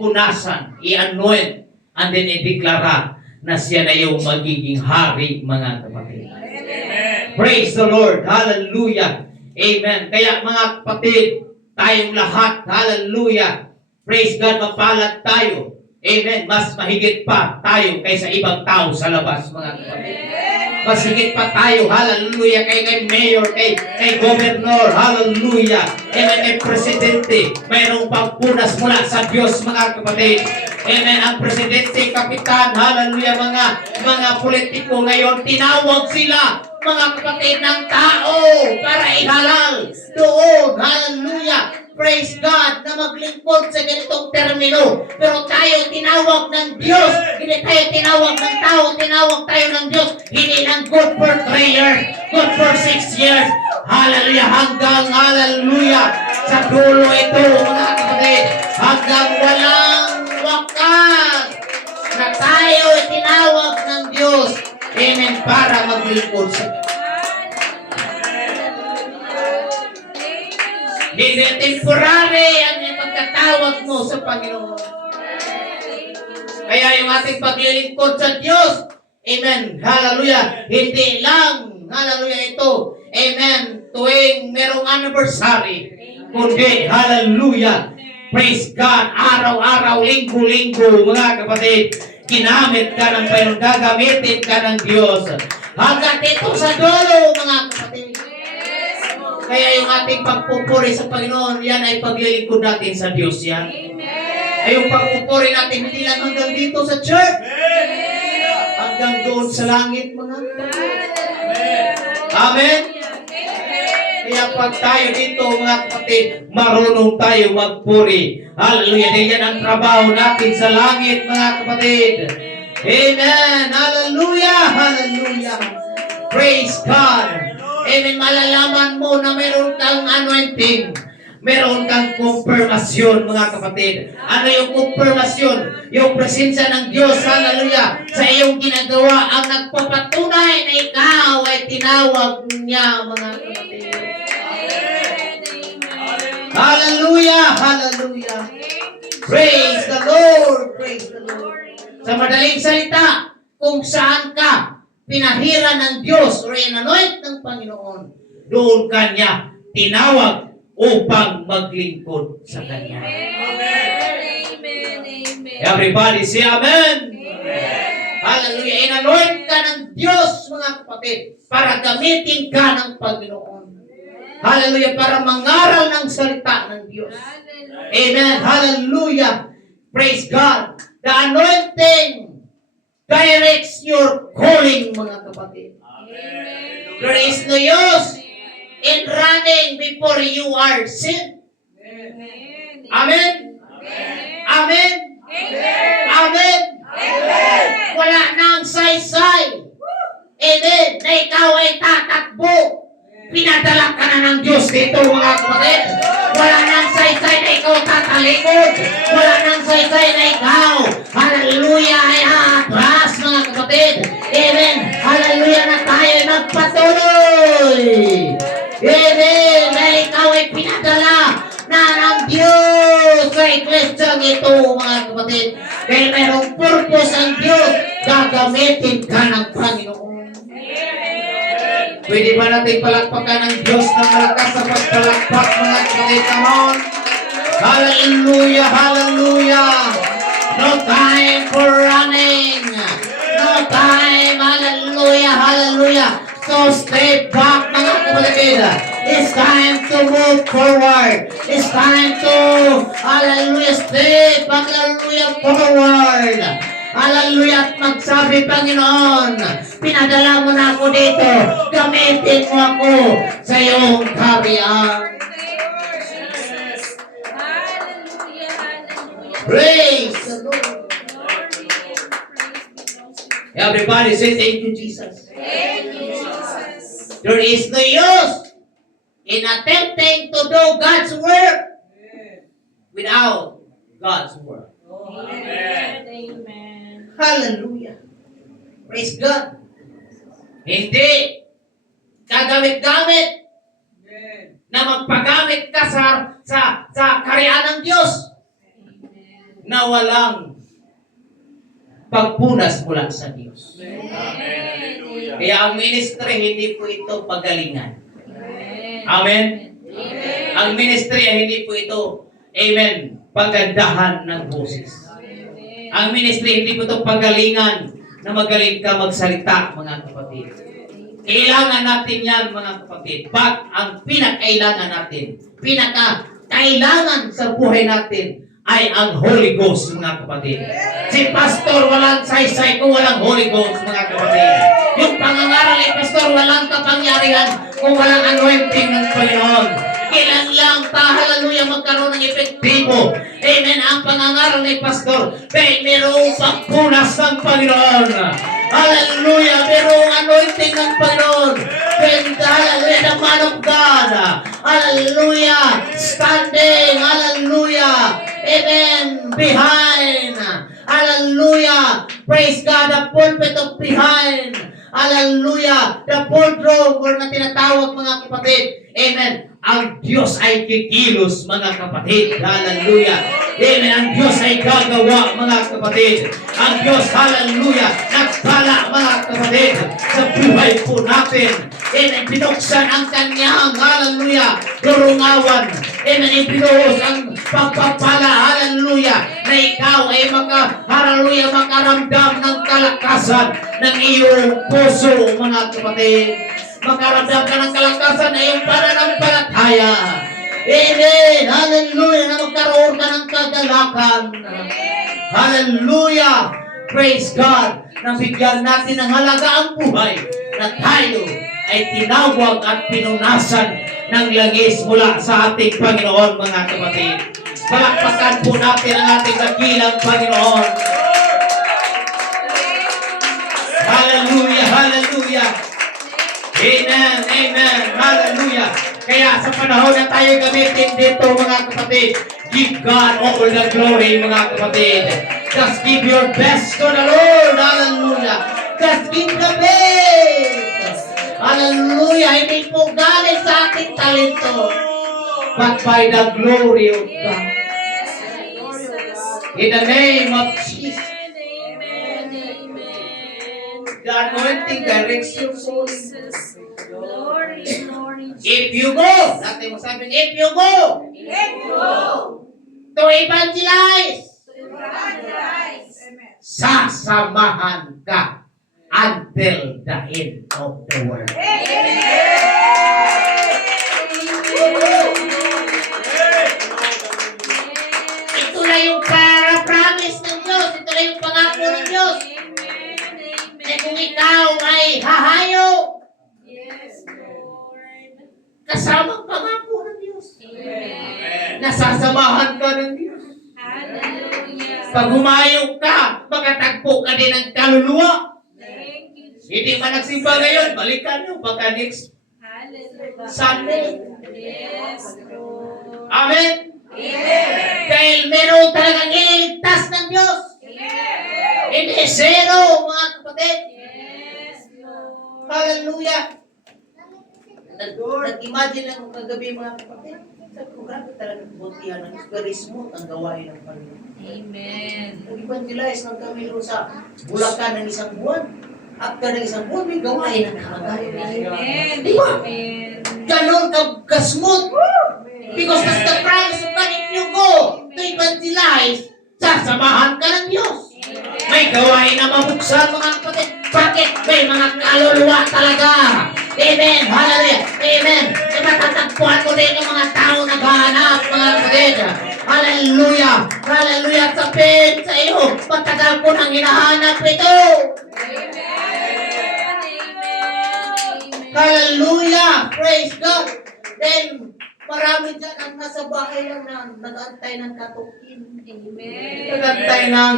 Punasan, i-anoint, and then i-deklara na siya na yung magiging hari, mga kapatid. Amen. Praise the Lord. Hallelujah. Amen. Kaya mga kapatid, tayong lahat, hallelujah. Praise God, mapalad tayo. Amen. Mas mahigit pa tayo kaysa ibang tao sa labas, mga kapatid. Mas higit pa tayo, hallelujah, kay mayor, kay governor, hallelujah. Amen, kay presidente. Mayroong pagpunas mula sa Diyos, mga kapatid. Amen, ang presidente, kapitan, hallelujah, mga politiko ngayon, tinawag sila, mga kapatid, ng tao para ihalal doon, hallelujah. Praise God, na maglingkod sa ganitong termino. Pero tayo tinawag ng Diyos. Hindi tayo tinawag ng tao, tinawag tayo ng Diyos. Hindi lang good for 3 years, good for 6 years. Hallelujah, hanggang hallelujah. Sa dulo ito, mga kapatid, hanggang walang wakas na tayo tinawag ng Diyos. Amen, para maglingkod sa Diyos. Hindi temporary ang pagkatawag mo sa Panginoon. Kaya yung ating paglilingkod sa Diyos, amen, hallelujah, hindi lang, hallelujah, ito, amen, tuwing merong anniversary, kundi, hallelujah, praise God, araw-araw, linggo-linggo, mga kapatid, ginamit ka ng Panginoon, gagamitin ka ng Diyos. Hanggat ito sa dulo, mga kapatid. Kaya yung ating pagpupuri sa Panginoon, yan ay paglilingkod natin sa Diyos yan. Ay yung pagpupuri natin, hindi lang hanggang dito sa church, hanggang doon sa langit, mga kapatid. Amen? Kaya pag tayo dito, mga kapatid, marunong tayo magpuri. Hallelujah. Dahil yan ang trabaho natin sa langit, mga kapatid. Amen. Hallelujah. Hallelujah. Praise God. Amen. Malalaman mo na meron kang anointing. Meron kang confirmation, mga kapatid. Ano yung confirmation? Yung presensya ng Diyos, hallelujah, sa iyong ginagawa ang nagpapatunay na ikaw ay tinawag niya, mga kapatid. Hallelujah! Hallelujah! Praise the Lord! Praise the Lord! Sa madaling salita, kung saan ka pinahira ng Diyos o in-anoint ng Panginoon, doon kanya tinawag upang maglingkod sa Kanya. Everybody say Amen! Hallelujah! In-anoint ka ng Diyos, mga kapatid, para gamitin ka ng Panginoon. Hallelujah! Para mangaral ng salita ng Diyos. Amen! Hallelujah! Praise God! The anointing directs your calling, mga kapatid. There is no use in running before you are sent. Amen? Amen? Amen? Wala nang saysay. Amen? Na ikaw ay tatakbo. Pinadala ka na ng Diyos dito, mga kapatid. Wala nang saysay na ikaw tatalikod. Wala nang saysay na ikaw, hallelujah, ay aatras, mga kapatid. Amen. Hallelujah na tayo magpatuloy. Amen. Na ikaw ay pinadala na ng Diyos sa iglesyang ito, mga kapatid. Kaya mayroong purpose ang Diyos. Gagamitin ka ng Panginoon. Pwede ba natin palakpakan ng Diyos na malakas sa pagpalakpak, mga kapatid? Come on. Hallelujah, hallelujah. No time for running. No time, hallelujah, hallelujah. So stay back, mga kapatid. It's time to move forward. It's time to, hallelujah, stay back, hallelujah, forward. Hallelujah, at magsabi, Panginoon, pinadala mo na ako dito, gamitin mo ako sa iyong kaharian. Praise the Lord. Everybody say thank you, Jesus. There is no use in attempting to do God's work without God's work. Hallelujah. Praise God. Hindi gagamit-gamit na magpagamit ka sa kaharian ng Diyos na walang pagpunas mula sa Diyos. Kaya ang ministry, hindi po ito pagalingan. Amen? Ang ministry, hindi po ito, amen, pagandahan ng boses. Ang ministry, hindi po ito pagalingan na magaling ka magsalita, mga kapatid. Kailangan natin yan, mga kapatid. But ang pinakailangan natin, pinakailangan sa buhay natin ay ang Holy Ghost, mga kapatid. Si pastor walang saysay kung walang Holy Ghost, mga kapatid. Yung pangangaral ni pastor walang kapangyarihan kung walang anointing ng Panginoon. Kailan lang hallelujah, magkaroon ng epektibo. Amen, ang pangangaral ni pastor. Kaya mayroong pagpunas ng Panginoon. Hallelujah, mayroong anointing ng Panginoon. Kaya hallelujah, the man of God. Hallelujah, standing. Hallelujah. Amen, behind. Hallelujah. Praise God, the pulpit of behind. Hallelujah. The boardroom, or na tinatawag, mga kapatid. Amen. ang Diyos ay kikilos, mga kapatid. Hallelujah. Amen. Ang Diyos ay gagawa, mga kapatid. Ang Diyos, hallelujah, nagpala, mga kapatid, sa buhay po natin. Amen. Binuksan ang kanyang, hallelujah, durungawan. Amen. Ibinuhos ang pagpapala, hallelujah, na ikaw ay hallelujah, makaramdam ng kalakasan ng iyong puso, mga kapatid. Makaramdam ka ng kalakasan na iyong pananampalataya. Amen. Hallelujah. Na magkaroon ka ng kagalakan. Hallelujah. Praise God. Na bigyan natin ng halaga ang buhay na tayo ay tinawag at pinunasan ng langis mula sa ating Panginoon, mga kapatid. Palakpakan po natin ang ating dakilang Panginoon. Hallelujah. Hallelujah. Amen, amen, hallelujah. Kaya sa panahon na tayo gamitin dito, mga kapatid, give God all the glory, mga kapatid. Just give your best to the Lord, hallelujah. Just give the best. Hallelujah, hindi po galing sa ating talento, but by the glory of God. In the name of Jesus. The anointing directs your soul. Glory, glory. If you go, natin mo sabihin, if you go to evangelize, sasamahan ka until the end of the world. Ito na yung promise ng Diyos. Ito na yung pangako ng Diyos. Na kung ikaw ay hahayo, Yes, Lord. kasama ang pangako ng Diyos. Amen. Nasasamahan ka ng Diyos. Hallelujah. Pag humayog ka, makatagpo ka din ng kaluluwa. Thank you, Jesus. Hindi man nagsimba ngayon, balikan nyo baka next Hallelujah. Sunday. Yes, Lord. Amen? Amen. Dahil meron talagang ililigtas ng Diyos. Amen. Hindi zero, mga kapatid. Yes, Lord. Hallelujah. Nag-imagine lang kung kagabi, mga kapatid. Sabi ko, grabe talagang butihan ng Diyos. Very smooth ang gawain ng Panginoon. Amen. Nag-evangelize ng kami doon sa Bulacan ng isang buwan. After ng isang buwan, may gawain ng kalagayan. Amen. Di ba? Amen. Ganon ka-smooth. Because that's the promise of God. If you go to evangelize, sasamahan ka ng Diyos. May gawain na mabuksan, mga kapatid. Bakit? May mga kaluluwa talaga. Amen. Hallelujah. Amen. E matatagpuan mo din yung mga tao naghahanap, mga kapatid. Hallelujah. Hallelujah. Sabihin sa iyo, matagal ko nang hinahanap ito. Amen. Amen. Hallelujah. Praise God. Then, marami dyan ang nasa bahay lang na nag-antay ng katukin. Amen. Nag-antay ng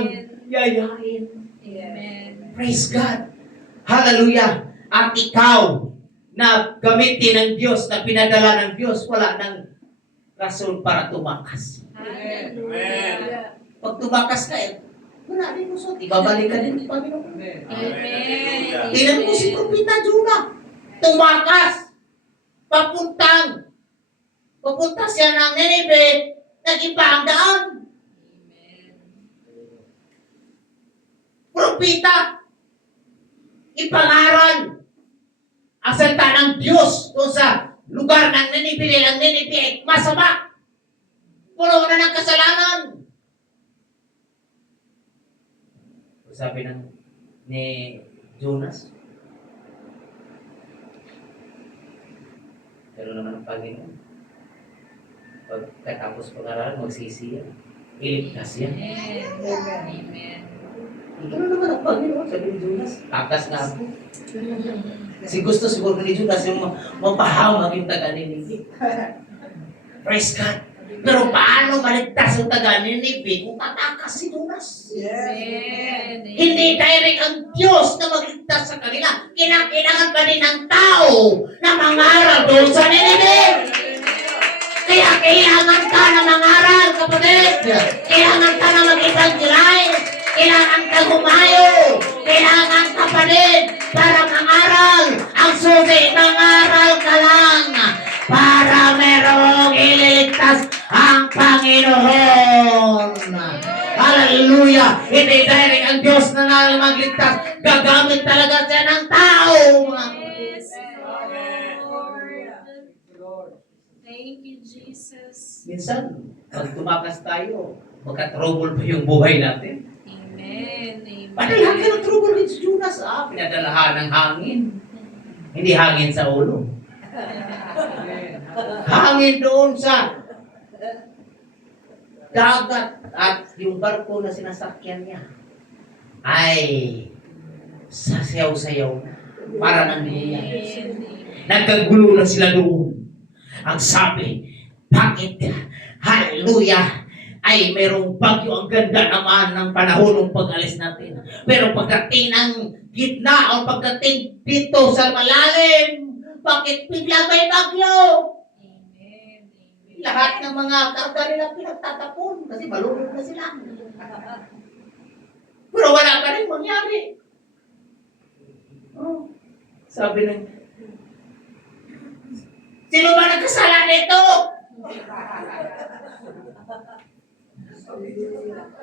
yayain. Amen. Praise God. Hallelujah. At ikaw na gamitin ng Diyos, na pinadala ng Diyos, wala nang rason para tumakas. Hallelujah. Pag tumakas ka, wala rin usot. Ibabalik ka din ng Panginoon. Amen. Tingnan mo si Propeta Jonah. Tumakas. Papunta siya ng Nineveh, nag-iba ang daan. Propeta. Ipangaral ang salita ng Diyos doon sa lugar ng Nineveh. Ang Nineveh ay masama. Puno na ng kasalanan. Sabi ni Jonas, pero naman ang Panginoon, pagkatapos pag-aralan, magsisi yan. Iligtas yan. Amen. Ikaw naman ang Panginoon, sabi ni Jonas. Takas nga ako. Si gusto siguro ni Jonas yung mapahamak yung taga-Nineveh. Praise God. Pero paano maligtas yung taga-Nineveh kung tatakas si Jonas? Amen. Hindi direct ang Diyos na magligtas sa kanila. Kinakailangan pa din ng tao na mangaral doon sa Nineveh. Kaya kailangan ka na mangaral, kapatid. Kailangan ka na mag-evangelize. Kailangan ka humayo. Kailangan ka pa rin para mangaral. Ang susi, mangaral ka lang para meron Panginoon. Hallelujah! Hindi dahil ang Diyos na magligtas, gagamit talaga siya ng tao. Yes, Lord. Thank you, Jesus. Minsan, pag tumakas tayo, magka-trouble pa yung buhay natin. Amen. Amen. Padala ka ng trouble with Jonas, pinadalahan ng hangin. Hindi hangin sa ulo. Hangin doon sa dagat at yung barko na sinasakyan niya ay sasayaw-sayaw na. Para nang nagkagulo na sila doon. Ang sabi, bakit? Hallelujah! Ay merong bagyo, ang ganda naman ng panahon ng pag-alis natin. Pero pagdating ng gitna o pagdating dito sa malalim, bakit bigla may bagyo? Amen. Amen. Lahat ng mga karga nila pinagtatapon kasi malulog na sila. Pero wala pa rin mangyari. Oh, sabi ng, sino ba nagkasala nito?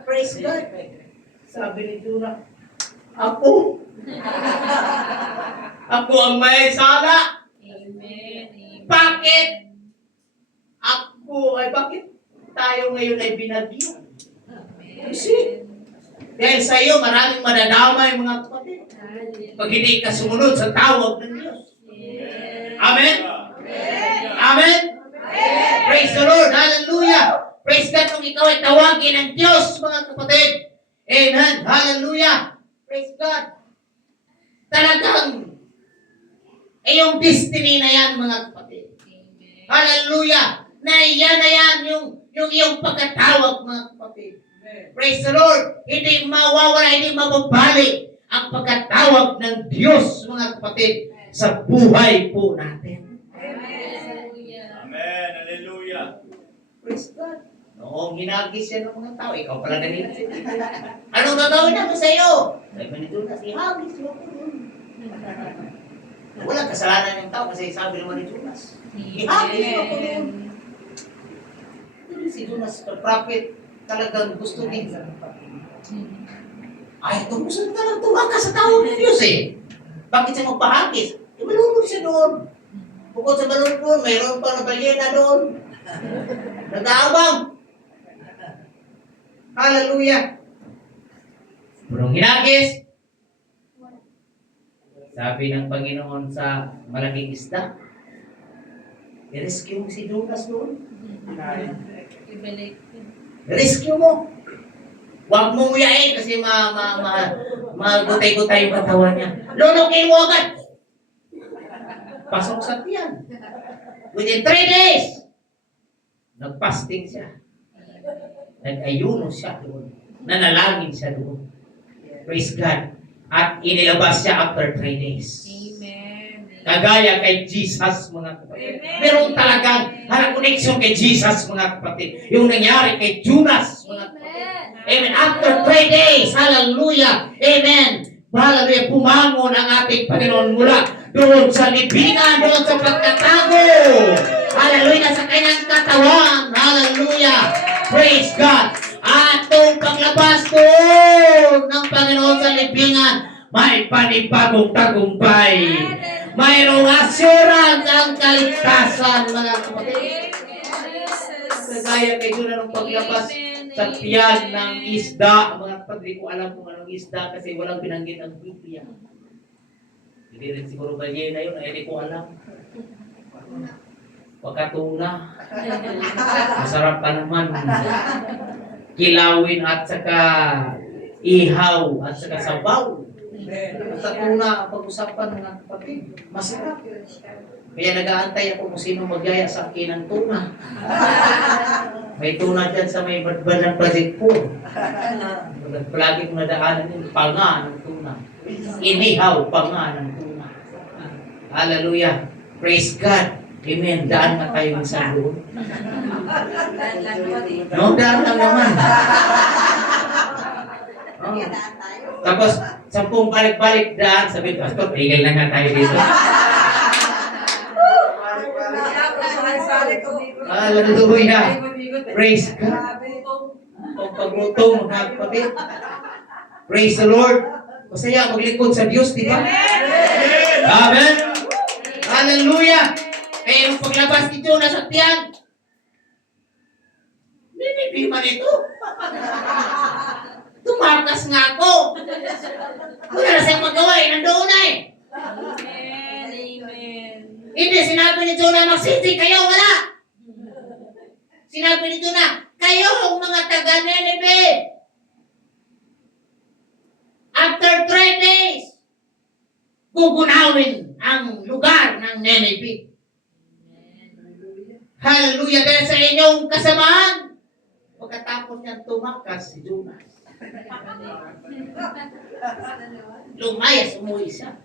Praise God. Sabi ni Jonah, ako. Ako ang may sala. Amen. Amen. Bakit? Bakit tayo ngayon ay binagyo? Kasi, dahil sa iyo, maraming madadamay mga kapatid. Pag hindi ka sumunod sa tawag ng Diyos. Amen? Amen? Praise the Lord. Hallelujah. Praise God kung ikaw ay tawagin ng Diyos, mga kapatid. Amen. Hallelujah. Praise God. Talagang, yung destiny na yan, mga kapatid. Hallelujah. Na yan, yung iyong pagkatawag, mga kapatid. Praise the Lord. Hindi mawawala, hindi mababalik ang pagkatawag ng Diyos, mga kapatid, sa buhay po natin. Amen. Hallelujah. Praise God. Noong hinagis siya ng mga tao, ikaw pala ganito. Anong gagawin namin sa iyo? Sabi ni Jonas, ihagis mo ko dun. Walang kasalanan yung tao kasi sabi naman ni Jonas. Ihagis mo ko dun. Si Jonas, the prophet, talagang gusto din. Ay, tumusun ka lang, tumakas sa tao ng Diyos eh. Bakit siya magpahagis? Malunod siya doon. Bukod sa malunod doon, mayroon pa na balyena doon. Nag-aabang. Hallelujah. Punong hinagis. Sabi ng Panginoon sa malaking isda, i-rescue mo si Jonas doon. Rescue mo. Huwag mo nguyain kasi magutay-gutay yung katawan niya. Lunukin mo agad. Pasok sa tiyan. Within 3 days, nag-fasting siya. Nag-ayuno siya doon. Nanalangin siya doon. Praise God. At inilabas siya after 3 days. Amen. Kagaya kay Jesus, mga kapatid. Meron talagang connection kay Jesus, mga kapatid. Yung nangyari kay Jonas, mga kapatid. Amen. After 3 days, hallelujah. Amen. Hallelujah. Pumangon ang ating Panginoon mula doon sa libingan, doon sa pagkatago. Hallelujah. Sa kanyang katawan. Hallelujah. Praise God. Atong paglabas doon ng Panginoon sa libingan, may panibagong tagumpay. Mayroong assurance ang kaligtasan, mga kapatid. Kagaya kay Jonah nung paglabas sa tiyan ng isda, mga kapatid, ko alam kung anong isda kasi walang binanggit ang Biblia. Hindi rin siguro balyena yun, ay hindi ko alam. Pagkatuna, masarap pa naman. Kilawin at saka ihaw at saka sabaw. Sa tuna, pag-usapan mga kapatid, masarap. Kaya nag-aantay ako kung sino magyaya sa akin ng tuna. May tuna dyan sa may badbad ng project po. Palagi kong nadaanan yung panga ng tuna. Inihaw, panga ng tuna. Hallelujah. Praise God. Amen. Daan na tayo sa doon. No, daan lang naman. Oh. Tapos, 10 balik-balik daan, sabi, Pastor, tigil na nga tayo dito. Hallelujah. Praise God. O pagluto, mga kapatid. Praise the Lord. Masaya maglingkod sa Diyos, di ba? Amen. Hallelujah. Kaya nung paglabas ni Jonah sa tiyan, Ninibi man ito. Tumakas nga ako. Wala na siyang magawa eh. Nandoon na eh. Amen. Amen. Hindi, sinabi ni Jonah, magsisi kayo, wala. Sinabi ni Jonah, kayo mga taga Nineveh. After 3 days, gugunawin ang lugar ng Nineveh. Hallelujah. Dahil sa inyong kasamaan, pagkatapos niyang tumakas si Jonas, lumayas, umuwi siya.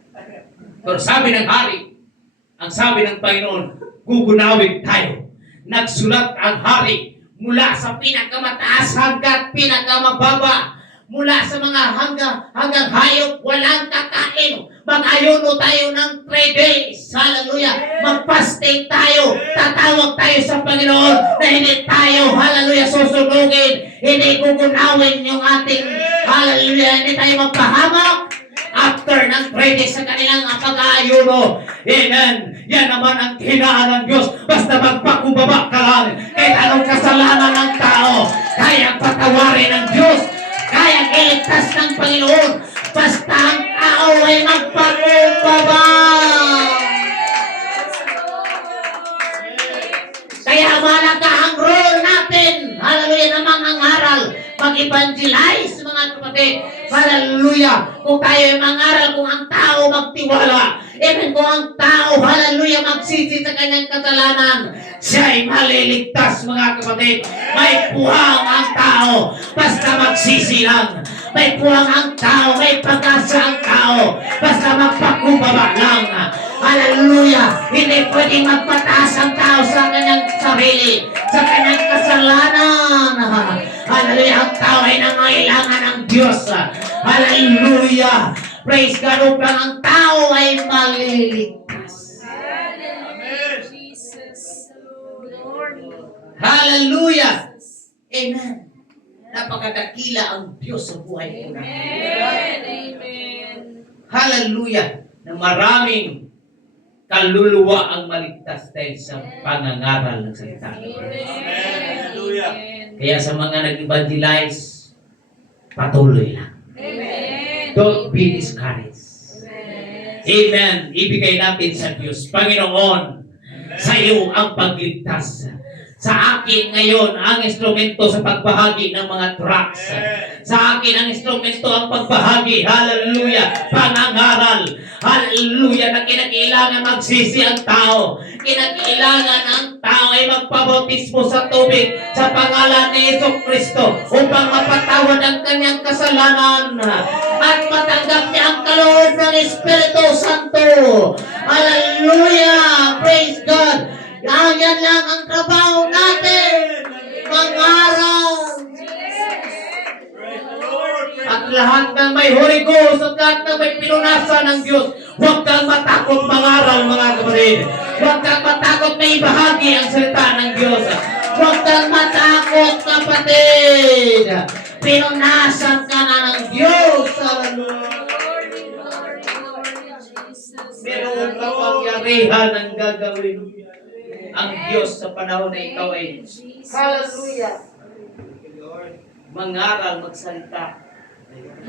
Pero sabi ng hari, ang sabi ng Panginoon, gugunawin tayo. Nagsulat ang hari mula sa pinakamataas hanggang pinakamababa. Mula sa mga hanggang hayop, walang kakain. Mag-ayuno tayo ng 3 days. Hallelujah. Mag-fasting tayo. Tatawag tayo sa Panginoon na hindi tayo, hallelujah, susunugin. Hindi gugunawin yung ating, hallelujah, hindi tayo magpahamak. After ng 3 days sa kanilang pag-aayuno. Amen. Yan naman ang hinaan ng Diyos. Basta magpakumbaba ka lang. Kahit anong kasalanan ng tao, kaya patawarin ng Diyos. Kaya iligtas ng Panginoon. Basta ang tao ay magpakumbaba. Kaya malaga ang role natin. Hallelujah, na mangangaral. Mag-evangelize, mga kapatid. Hallelujah. Kung tayo ay mangaral, kung ang tao magtiwala. Even kung ang tao, hallelujah, magsisi sa kanyang kasalanan, siya ay maliligtas, mga kapatid. May puwang ang tao. Basta magsisi lang. May puwang ang tao. May pag-asa ang tao. Basta magpakumbaba lang. Hallelujah. Hindi pwedeng magpataas ang tao sa kanyang sarili, sa kanyang kasalanan. Hallelujah. Ang tao ay nangailangan ng Diyos. Hallelujah. Praise God. Upang ang tao ay maliligtas. Hallelujah. Jesus. Lord. Hallelujah. Amen. Napakadakila ang Diyos sa buhay ko na. Amen. Amen. Hallelujah. Na maraming kaluluwa ang maligtas dahil sa pangangaral ng salita. Hallelujah. Kaya sa mga nag-evangelize, patuloy lang. Amen. Don't be discouraged. Amen. Amen. Ibigay natin sa Diyos. Panginoon, sa iyo ang pagligtas. Sa akin ngayon ang instrumento sa pagbahagi ng mga tracts. Sa akin ang instrumento ang pagbahagi. Hallelujah. Pangangaral. Hallelujah. Na kinakailangan magsisi ang tao. Kinakailangan ang tao ay magpabautismo sa tubig sa pangalan ni Jesucristo upang mapatawad ang kanyang kasalanan at matanggap niya ang kaloob ng Espiritu Santo. Hallelujah. Praise God. Yan lang ang trabaho natin. Mangaral. At lahat ng may Holy Ghost at lahat ng may pinunasan ng Diyos, huwag kang matakot mangaral, mga kapatid. Huwag kang matakot na ibahagi ang salita ng Diyos. Huwag kang matakot, kapatid. Pinunasan ka na ng Diyos. Meron kapangyarihan ang gagawin ang Diyos sa panahon na ikaw ay hallelujah. Mangaral, magsalita.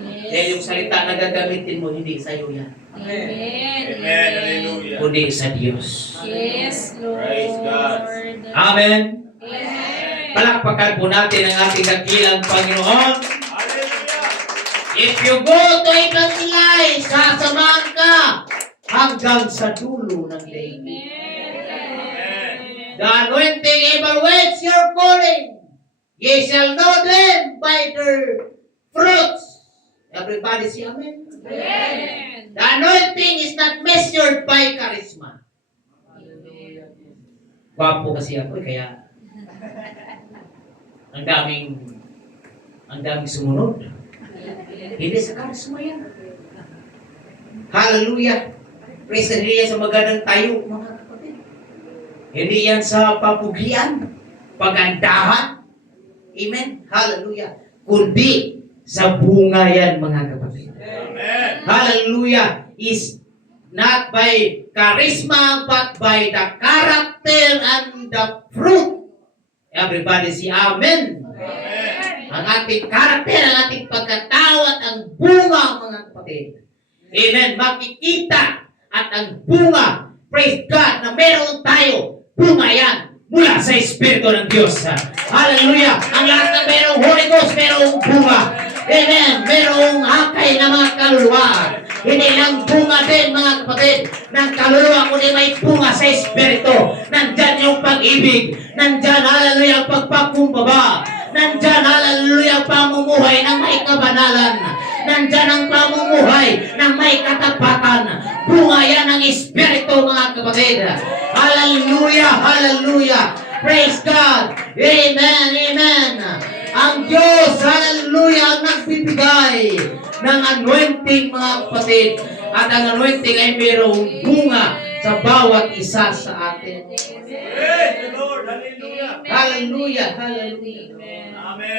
Dahil yung salita na gagamitin mo, hindi sa iyo yan. Amen. Amen. Hallelujah. Kundi sa Diyos. Yes, Lord. Praise God. Amen. Amen. Palakpakan po natin ang ating dakilang Panginoon. Hallelujah. If you go to evangelize, sasamahan ka hanggang sa dulo ng daigdig. The anointing evaluates your calling. Ye shall know them by their fruits. Everybody say amen. Amen. The anointing is not measured by charisma. Gwapo kasi ako kaya ang daming sumunod. Hindi sa charisma yan. Hallelujah. Praise the Lord sa magandang tayo, mga kapatid. Hindi yan sa papugian, pagandahan. Amen. Hallelujah. Kundi sa bunga yan, mga kapatid. Amen. Hallelujah. Is not by charisma, but by the character and the fruit. Everybody say Amen. Amen. Ang ating karakter, ang ating pagkatao at ang bunga, mga kapatid. Amen. Makikita at ang bunga, praise God, na meron tayo, bunga yan mula sa Espiritu ng Diyos. Hallelujah. Ang lahat ng merong Holy Ghost, merong bunga. Amen. Merong hakay na mga kaluluwa. Hindi lang bunga din, mga kapatid, ng kaluluwa, kundi may bunga sa Espiritu. Nandyan yung pag-ibig. Nandyan, hallelujah, ang pagpakumbaba. Nandyan, hallelujah, ang pamumuhay ng may kabanalan. Nandyan ang pamumuhay ng may katapatan. Bunga yan ng Espiritu, mga kapatid. Hallelujah, hallelujah. Praise God. Amen, amen. Ang Diyos, hallelujah, ang nagbibigay ng anointing, mga kapatid. At ang anointing ay mayroong bunga sa bawat isa sa atin. Praise the Lord. Hallelujah. Hallelujah, hallelujah. Amen.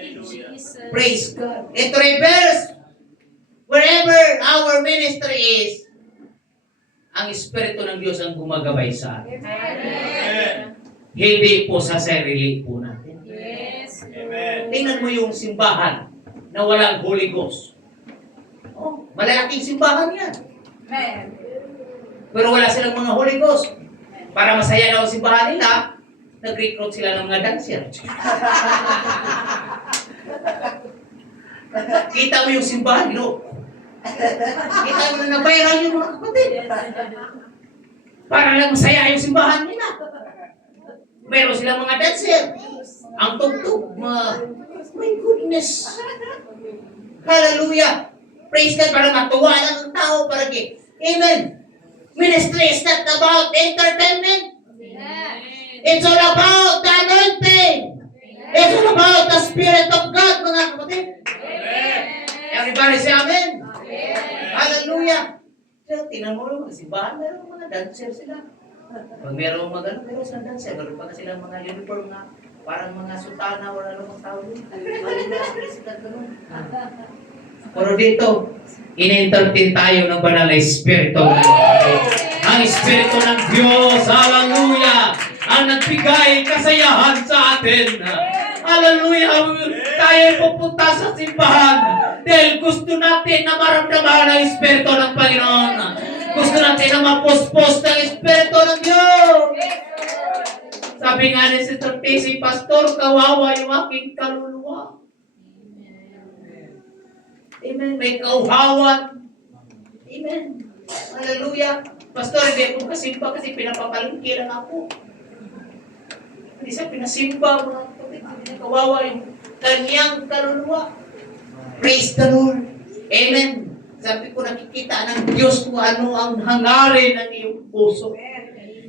Thank you, Hallelujah. Jesus. Praise God. It reveals wherever our ministry is, ang Espiritu ng Diyos ang gumagabay sa atin. Amen. Hindi po sa sarili po natin. Yes. Amen. Tingnan mo yung simbahan na walang Holy Ghost. Oh, malalaking simbahan yan. Pero wala silang mga Holy Ghost. Para masaya daw ang simbahan nila, nag-recruit sila ng mga dancer. Kita mo yung simbahan, kita mo na nabayaran yung mga kapatid. Para lang masaya yung simbahan nila. Meron silang mga dancer. Ang tugtog, my goodness. Hallelujah. Praise God, para matuwa lang ang tao. Amen. Ministry is not about entertainment. It's all about the anointing. It's all about the Spirit of God, mga kapatid. Amen. Everybody say Amen. Hallelujah. So, tingnan mo yung simbahan, meron mga dancer sila. Pag meron meron silang dancer, meron pa silang mga uniform na parang mga sutana o ano mga tao yun. Pero dito, in-entertain tayo ng banal na Espiritu. Ang Espiritu ng Diyos, hallelujah, ang nagbigay kasayahan sa atin. Hallelujah, tayo pupunta sa simbahan dahil gusto natin na maramdaman ang Espiritu ng Panginoon. Gusto natin na mapuspos ng Espiritu ng Diyos. Sabi nga ni Sister Casey, Pastor, kawawa yung aking kaluluwa. Amen. May kauhawan. Amen. Hallelujah. Pastor, hindi ako kasimba kasi pinapapalingki lang ako. Hindi siya pinasimba. Kawawa yung kanyang kaluluwa. Praise the Lord. Amen. Sabi ko, nakikita ng Diyos kung ano ang hangarin ng iyong puso.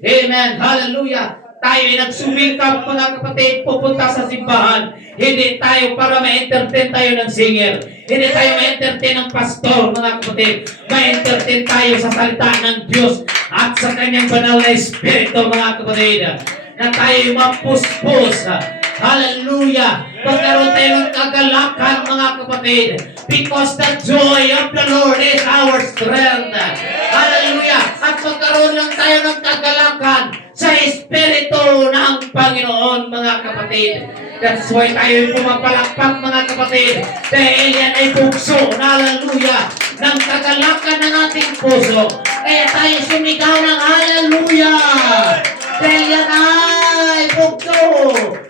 Amen. Hallelujah. Tayo ay nagsumikap, mga kapatid, pupunta sa simbahan. Hindi tayo para ma-entertain tayo ng singer. Hindi tayo ma-entertain ng pastor, mga kapatid. Ma-entertain tayo sa salita ng Diyos at sa kanyang banal na Espiritu, mga kapatid. Na tayo mapuspos. Hallelujah. Pagkaroon tayo ng kagalakan, mga kapatid. Because the joy of the Lord is our strength. Hallelujah. At pagkaroon lang tayo ng kagalakan sa Espiritu ng Panginoon, mga kapatid. That's why tayo pumapalakpak, mga kapatid. Dahil yan ay bukso, hallelujah, ng kagalakan ng ating puso. Kaya tayo sumigaw ng hallelujah. Dahil yan ay bukso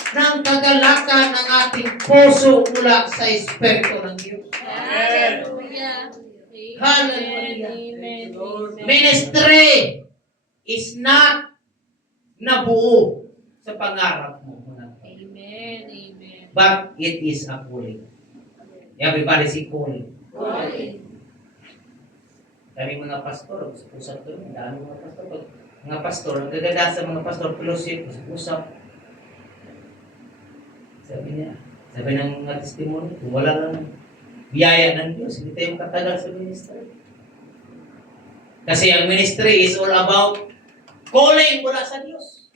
ng kagalakan ng ating puso mula sa Espiritu ng Diyos. Hallelujah. Hallelujah. Amen. Ministry is not nabuo sa pangarap mo. Amen. Amen. But it is a calling. Everybody say calling. Kami mga pastor, usap to, dami mga pastor. Mga pastor, ang gaganda sa mga pastor, fellowship, usap. Sabi ng mga testimony, kung wala lang biyaya ng Diyos, hindi tayo makatagal sa ministry. Kasi ang ministry is all about calling mula sa Diyos.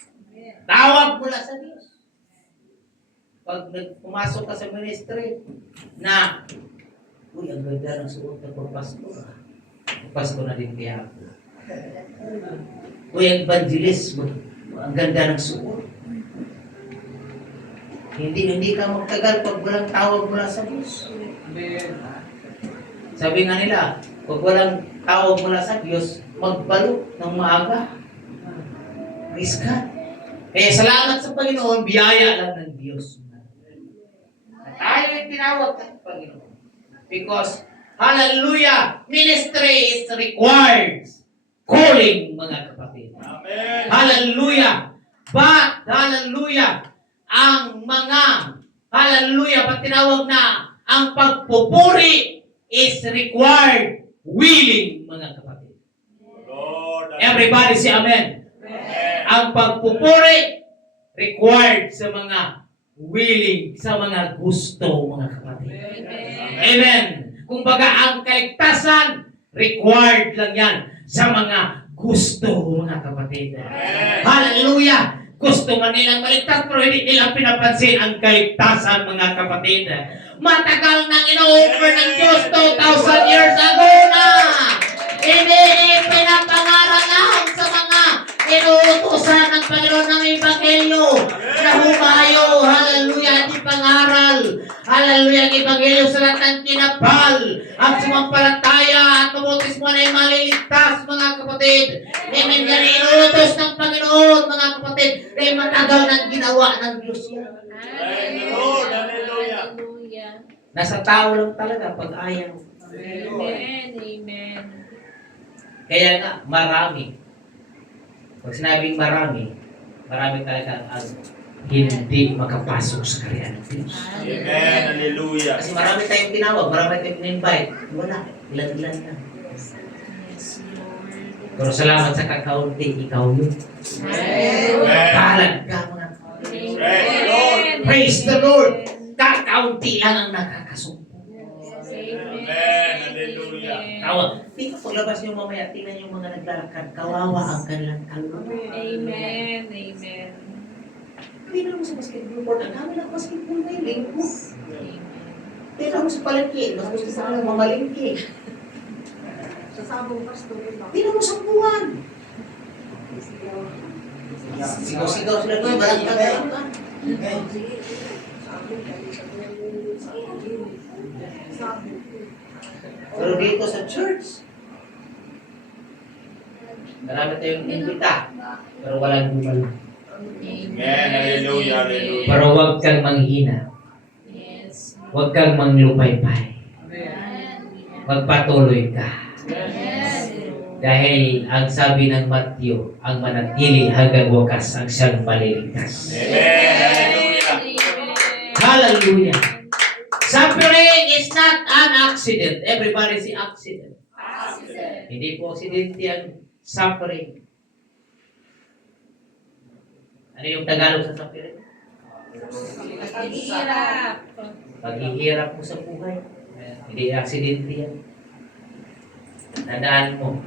Tawag mula sa Diyos. Pag pumasok ka sa ministry na, uy, ang ganda ng suot ng pagpasto. Pagpasto na din kaya ako. Uy, ang evangelist, ang ganda ng suot. Hindi ka magtagal pag walang tawag mula sa Diyos. Sabi nga nila, pag walang tawag mula sa Diyos, magbalo ng maaga. Praise God. Kaya salamat sa Panginoon, biyaya lang ng Diyos. Tayo yung tinawag ng Panginoon. Because, hallelujah, ministry is required. Calling, mga kapatid. Amen. Hallelujah. But, hallelujah, ang mga, hallelujah, pag tinawag na, ang pagpupuri is required. Willing, mga kapatid. Lord, Everybody say amen. Amen. Ang pagpupuri required sa mga willing, sa mga gusto, mga kapatid. Amen. Kung baga ang kaligtasan, required lang yan sa mga gusto, mga kapatid. Amen. Hallelujah! Gusto man nilang maligtas pero hindi nila pinapansin ang kaligtasan, mga kapatid. Matagal nang ino-offer ng Diyos 2,000 years ago na. Hindi pinapangaral lang sa mga inuutosan ng Panginoon ng Ebanghelyo na humayo. Hallelujah! Di pangaral. Hallelujah! Ang Ebanghelyo sa lahat ng kinapal at sumampalataya at tumutis mo na yung maliligtas, mga kapatid. Amen. Yan inuutos ng Panginoon, mga kapatid. Kaya matagal nang ginawa ng Diyos yan. Praise the Lord. Hallelujah. Hallelujah. Nasa tao lang talaga pag ayaw. Amen. Amen. Kaya nga, marami. Pag sinabing marami, marami talaga ang hindi makapasok sa karya ng Diyos. Amen. Hallelujah. Kasi marami tayong tinawag, marami tayong in-invite. Wala, ilan-ilan na. Yes, Lord. Pero salamat sa kakaunti, ikaw yun. Amen. Balag ka, mga Praise the Lord. Praise the Lord. Kakaunti lang ang nakakasumpo. Amen. Hallelujah. Tawag. Tingnan, paglabas niyo mamaya, tingnan yung mga naglalakad. Kawawa ang kanilang kaluluwa. Amen. Amen. Tingnan mo sa basketball court. Ang dami ng basketball na yun. Lingko. Amen. Tingnan mo sa palengke. Mas gusto sa kanila mamalingke. Tingnan mo sa buwan. Sigaw-sigaw sila doon. Balagkan. Pero dito sa church, marami tayong imbita, pero walang gumalo. Amen. Hallelujah. Hallelujah. Pero huwag kang manghina, Yes. huwag kang manglupay-pay, Amen. magpatuloy ka. Yes. Dahil ang sabi ng Matthew, ang manatili hanggang wakas ang siyang maliligtas. Amen. Hallelujah. Hallelujah. Suffering is not an accident. Everybody say accident. Accident. Hindi po aksidente ang suffering. Ano yung Tagalog sa suffering? Paghihirap. Paghihirap mo sa buhay. Hindi aksidente yan. Tandaan mo.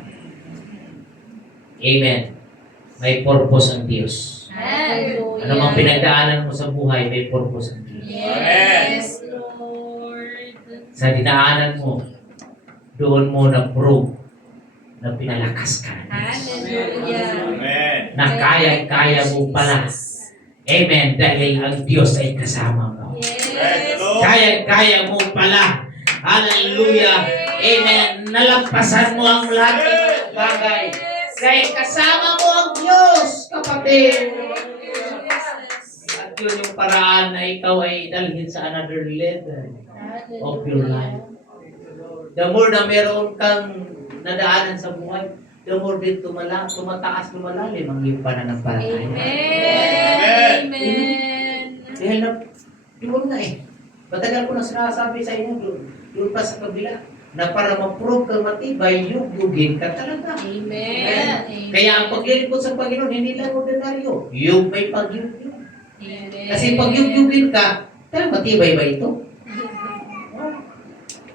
Amen. May purpose ang Diyos. Hallelujah. Ano mang pinagdaanan mo sa buhay, may purpose ang Diyos. Yes, Lord. Sa dinaanan mo, doon mo na-prove na pinalakas ka ng Diyos. Hallelujah. Amen. Na kaya-kaya mo pala. Amen. Dahil ang Diyos ay kasama mo. Praise the Yes. Lord. Kaya-kaya mo pala. Hallelujah. Amen. Nalampasan mo ang lahat ng mga bagay. Kaya kasama mo ang Diyos, kapatid. At yun yung paraan na ikaw ay dalhin sa another level of your life. The more na meron kang nadaanan sa buhay, the more din tumataas, lumalalim ang iyong pananampalataya. Amen. Amen. Dahil na, doon na eh. Matagal ko na sinasabi sa inyo, doon pa sa kabila, na para ma-prove kang matibay, yugin ka talaga. Amen. Kaya ang paglilingkod sa Panginoon, hindi lang ordinaryo. Yung may pagyugin. Amen. Kasi pag yugin ka, talagang matibay ba ito?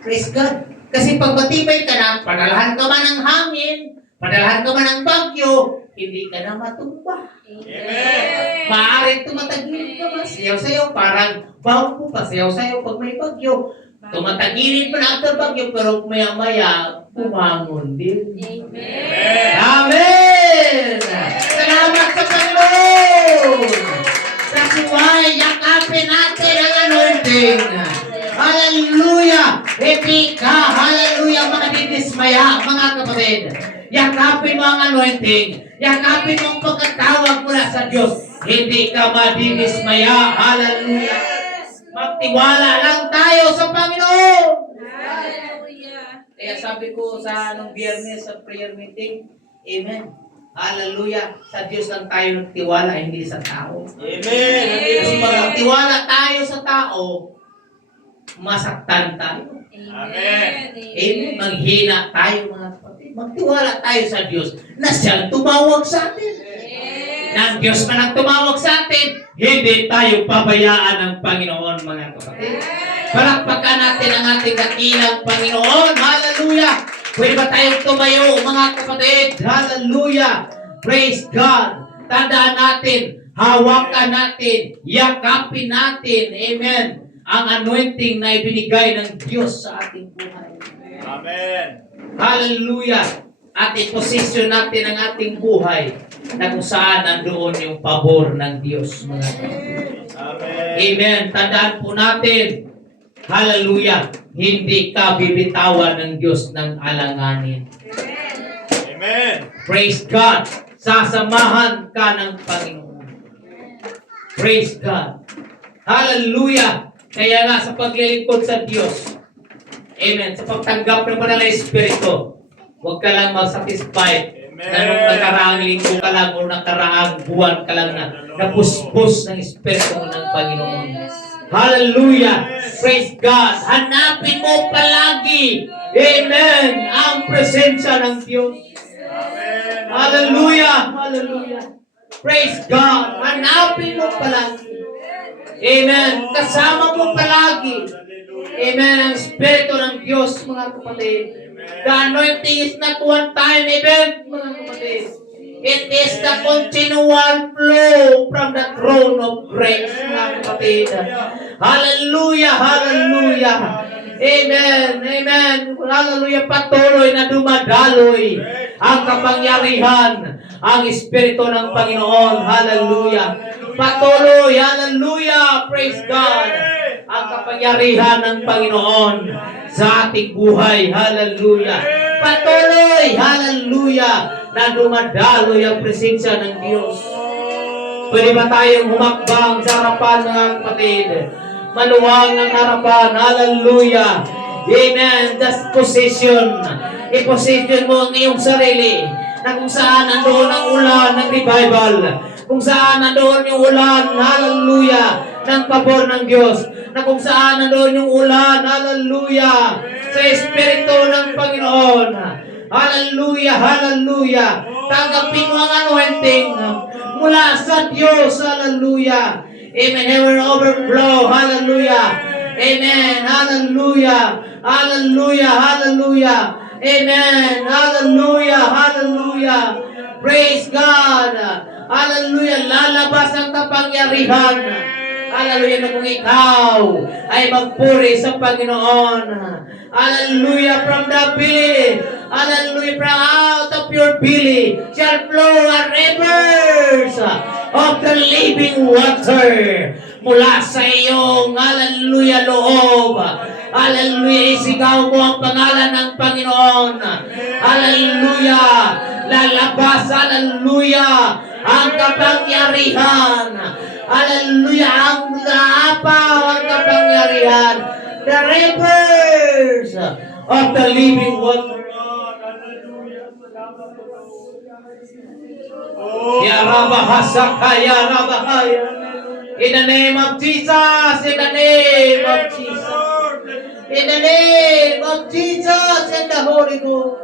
Praise God. Kasi pag matibay ka na, panalahan ka man ng hangin, Padalahan ka man ng bagyo, hindi ka na matumba. Amen. Maaaring tumatagilid ka ba? Sayaw-sayaw, parang bawang po pa, sayaw-sayaw pag may bagyo. Tumatagilid pa na after bagyo, pero maya-maya, bumangon din. Amen. Amen! Salamat sa Panginoon! That's why, yakapin natin ang anointing. Hallelujah! Hindi ka, hallelujah, makadidismaya, mga kapatid. Yakapin mo ang anointing. Yakapin mo ang pagkatawag mula sa Diyos. Hindi ka madidismaya. Hallelujah! Magtiwala lang tayo sa Panginoon. Hallelujah. Kaya sabi ko sa anong biyernes sa prayer meeting, Amen. Hallelujah. Sa Diyos lang tayo nagtiwala, hindi sa tao. Amen. Kasi pag nagtiwala tayo sa tao, masaktan tayo. Amen. Amen. Manghina tayo, mga kapatid. Magtiwala tayo sa Diyos na siyang tumawag sa atin. Nang Diyos man ang tumawag sa atin, hindi tayo pabayaan ng Panginoon, mga kapatid. Palakpakan natin ang ating dakilang Panginoon. Hallelujah! Pwede ba tayong tumayo, mga kapatid? Hallelujah! Praise God! Tandaan natin, hawakan natin, yakapin natin, amen, ang anointing na ibinigay ng Diyos sa ating buhay. Amen. Hallelujah! At i-position natin ang ating buhay na kung saan nandoon yung pabor ng Diyos, mga kapatid. Amen. Amen. Tandaan po natin, hallelujah, hindi ka bibitawan ng Diyos ng alanganin. Amen. Praise God. Sasamahan ka ng Panginoon. Praise God. Hallelujah. Kaya nga sa paglilingkod sa Diyos, amen, sa pagtanggap ng banal na Espiritu, huwag ka lang mag-satisfied na nung nakaraang linggo ka lang o nakaraang buwan ka lang na napuspos ng Espiritu ng Panginoon. Hallelujah! Praise God! Hanapin mo palagi, amen, ang presensya ng Diyos. Amen. Hallelujah! Hallelujah! Praise God! Hanapin mo palagi. Amen! Kasama mo palagi. Amen! Ang Espiritu ng Diyos, mga kapatid. The anointing is not one time event, mga kapatid. It is the continual flow from the throne of grace, mga kapatid. Hallelujah! Hallelujah! Amen! Amen! Hallelujah! Patuloy na dumadaloy ang kapangyarihan, ang Espiritu ng Panginoon. Hallelujah! Patuloy! Hallelujah! Praise God! Ang kapangyarihan ng Panginoon sa ating buhay. Hallelujah! Patuloy! Hallelujah! Na dumadaloy ang presensya ng Diyos. Pwede ba tayong humakbang sa harapan, mga kapatid? Maluwang ang harapan. Hallelujah! Amen! Just position. I-position mo ang iyong sarili na kung saan nandoon ang ulan ng revival. Kung saan nandoon yung ulan, hallelujah, ng pabor ng Diyos. Na kung saan nandoon yung ulan, hallelujah, sa Espiritu ng Panginoon. Hallelujah, hallelujah. Tanggapin mo ang anointing mula sa Diyos, hallelujah. Amen. Heaven overflow, hallelujah. Amen, hallelujah, hallelujah, hallelujah. Amen, hallelujah, hallelujah. Praise God. Hallelujah, lalabas ang kapangyarihan. Hallelujah, na kung ikaw ay magpuri sa Panginoon. Hallelujah, from the belly. Hallelujah, from out of your belly shall flow rivers of the living water. Mula sa iyong, hallelujah, loob. Hallelujah, isigaw mo ang pangalan ng Panginoon. Hallelujah, lalabas, hallelujah, ang kapangyarihan. Hallelujah, ang naapaw ang kapangyarihan. The rivers of the living water. Ya Rabahasaka, Ya Rabahaya. In the name of Jesus, in the name of Jesus. In the name of Jesus and the Holy Ghost.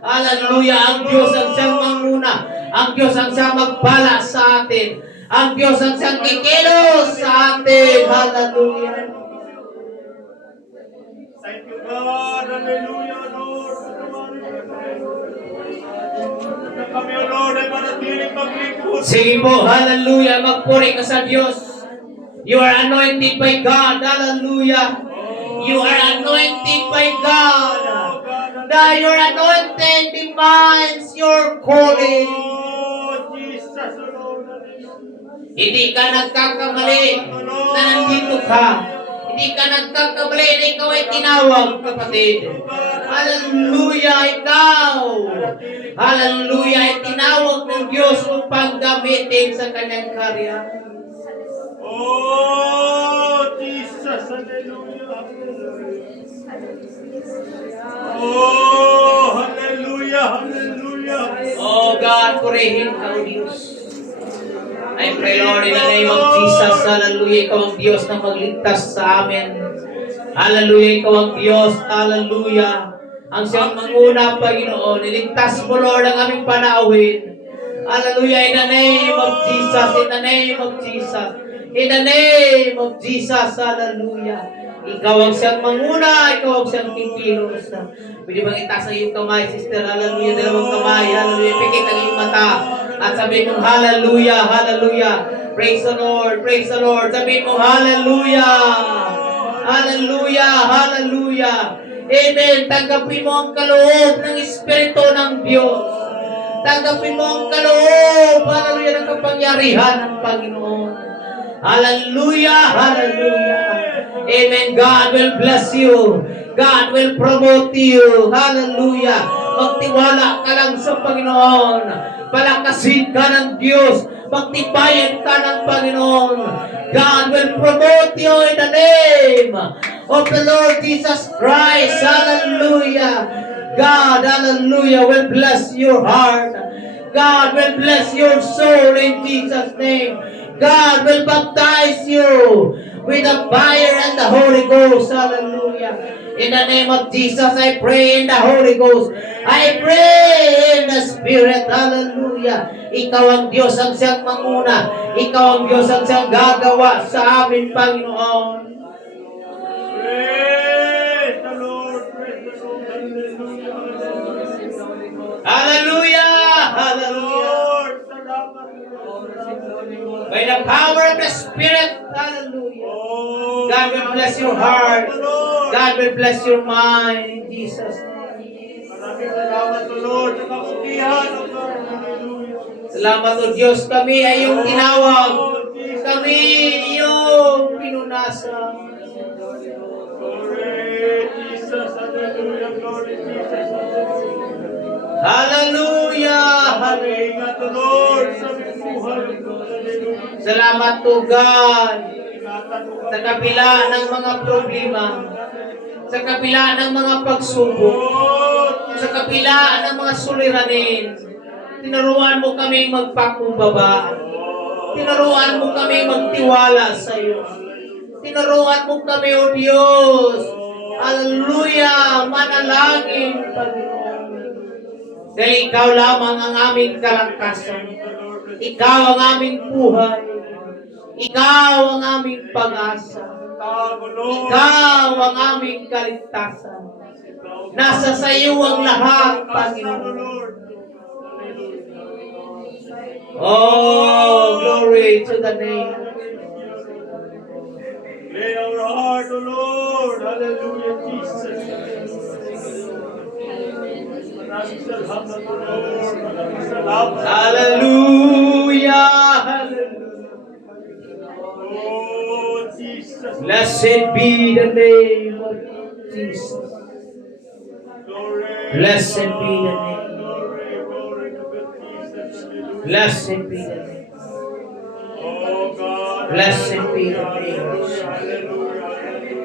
Hallelujah, ang Diyos ang siyang manguna. Ang Diyos ang siyang magpala sa atin. Ang Diyos ang siyang kikilos sa atin. Hallelujah. Thank you, God. Hallelujah, Lord. kami, O Lord, ay manatiling maglingkod. Sige po, hallelujah. Magpuri ka sa Diyos. You are anointed by God. Hallelujah. You are anointed by God. That your anointing defines your calling. Oh, Jesus, O Lord. Hindi ka nagkakamali na nandito ka. Hindi ka nagkakamali na ikaw ay tinawag, kapatid. Hallelujah, ikaw. Hallelujah, ay tinawag ng Diyos upang gamitin sa kanyang karya. Oh, Jesus, hallelujah. Oh, hallelujah, hallelujah. Oh God, purihin ka, O Diyos. I pray, Lord, in the name of Jesus, hallelujah, ikaw ang Diyos na magligtas sa amin. Hallelujah, ikaw ang Diyos, hallelujah. Ang siyang manguna, Panginoon. Iligtas mo, Lord, ang aming panauhin. Hallelujah, in the name of Jesus, in the name of Jesus. In the name of Jesus, hallelujah. Ikaw ang siyang manguna, ikaw ang siyang kikilos. Pwede bang itaas ang iyong kamay, sister? Hallelujah, dalawang kamay, hallelujah. Pikit ang iyong mata. At sabihin mo, hallelujah, hallelujah. Praise the Lord, praise the Lord. Sabihin mo, hallelujah. Hallelujah, hallelujah. Amen. Tanggapin mo ang kaloob ng Espiritu ng Diyos. Tanggapin mo ang kaloob, hallelujah, ng kapangyarihan ng Panginoon. Hallelujah, hallelujah. Amen. God will bless you. God will promote you. Hallelujah. Magtiwala ka lang sa Panginoon. Palakasin ka ng Diyos. Magtibayan ka ng Panginoon. God will promote you in the name of the Lord Jesus Christ. Hallelujah. God, hallelujah, will bless your heart. God will bless your soul in Jesus' name. God will baptize you with the fire and the Holy Ghost. Hallelujah. In the name of Jesus, I pray in the Holy Ghost. I pray in the Spirit. Hallelujah. Ikaw ang Diyos ang siyang manguna. Ikaw ang Diyos ang siyang gagawa sa amin, Panginoon. Praise the Lord, praise the Lord, hallelujah, hallelujah. Hallelujah. Hallelujah. Lord, salamat. By the power of the Spirit. Hallelujah. Oh, God will bless your heart. God will bless your mind in Jesus' name. maraming salamat, O Lord, sa kabutihan, O God, hallelujah. Salamat o Diyos, kami ay iyong tinawag. Kami iyong pinunasan. Glory, Jesus, hallelujah, glory, Jesus, hallelujah. Hallelujah. Hallelujah. Ingat, O Lord, sa aming buhay, O God, hallelujah. Salamat to God. Ingatan mo Sa kami. kabila ng mga problema, sa kabila ng mga pagsubok, Oh, sa kabila ng mga suliranin, tinuruan mo kaming magpakumbaba. Tinuruan mo kaming magtiwala sa iyo. Tinuruan mo kami, O Diyos. Hallelujah. Manalangin, Panginoon. Dahil ikaw lamang ang aming kalakasan. Ikaw ang aming buhay. Ikaw ang aming pag-asa. Ikaw ang aming kaligtasan. Nasa sa iyo ang lahat, Panginoon. Oh, glory to the name. Lay our heart, O Lord. Hallelujah, Jesus. Maraming salamat, O Lord. Maraming salamat. Hallelujah. Hallelujah. Oh, Jesus. Blessed be the name of Jesus. Glory. Blessed be the name. Glory, glory to God, Jesus. Hallelujah. Blessed be the name. Oh, God. Blessed be the name. Hallelujah, hallelujah, hallelujah.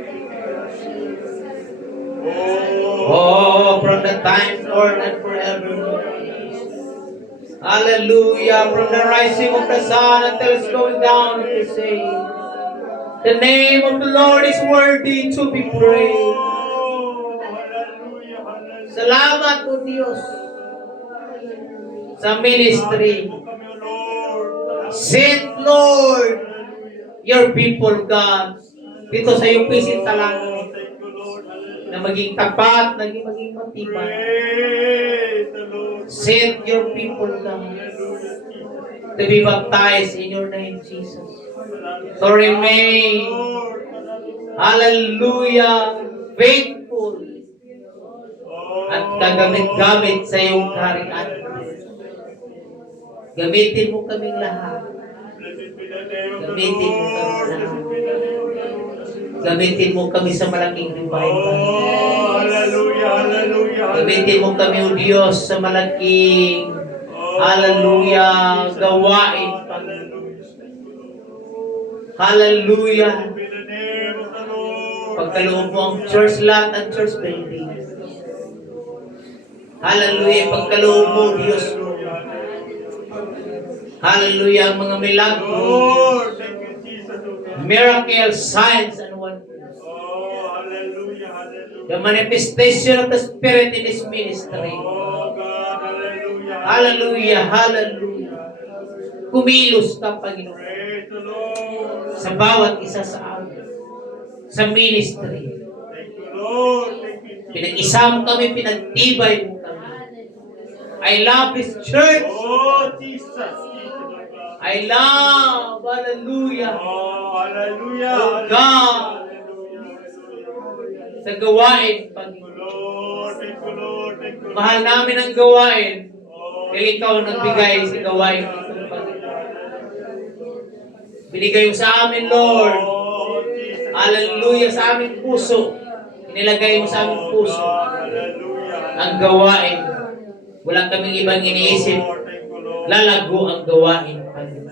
Oh, from the time, Lord, and forever. Hallelujah. From the rising of the sun until it's going down, it is saying, the name of the Lord is worthy to be praised. Oh, hallelujah, hallelujah. Salamat po Diyos sa ministry. Kami, O Lord. Send, Lord, your people, God, dito sa iyong pisit talaga Thank you, Lord. Hallelujah. na maging tapat, maging matibay. Praise the Lord. Send your people, God, to be baptized in your name, Jesus. To remain, hallelujah, faithful at kagamit-gamit sa iyong kaharian. Gamitin mo kaming lahat. Gamitin mo kami lahat. Gamitin mo kami sa malaking revival. Hallelujah, hallelujah. Gamitin mo kami, O Diyos, sa malaking, hallelujah, gawain, Panginoon. Hallelujah. In the name of the Lord. Pagkaloob mo ang church lot at church building. Hallelujah. Pagkaloob mo, Diyos mo. Hallelujah. Ang mga milagro, Lord, thank you, Jesus. miracles, signs, and wonders. Oh, hallelujah, hallelujah. The manifestation of the Spirit in this ministry. Oh, God, hallelujah. Hallelujah. Hallelujah. Kumilos ka, Panginoon, Praise the Lord. sa bawat isa sa amin. Sa ministry. Thank you, Lord. Thank you, Jesus. Pinag-isa mo kami, pinagtibay mo kami. I love this church. Oh, Jesus. Jesus, oh God. I love, hallelujah, Oh, hallelujah. Oh, God. Hallelujah, hallelujah. sa gawain, Thank you, Panginoon. Lord. Thank you, Lord. Thank you, Lord. Mahal namin ang gawain. Oh, Dahil ikaw ang nagbigay sa gawain ito, Panginoon. Binigay mo sa amin, Lord. Oh, Jesus. Hallelujah, sa aming puso. Inilagay mo sa aming puso God, hallelujah. ang gawain. Wala kaming ibang iniisip. Lord, thank you, Lord. Lalago ang gawain, Panginoon.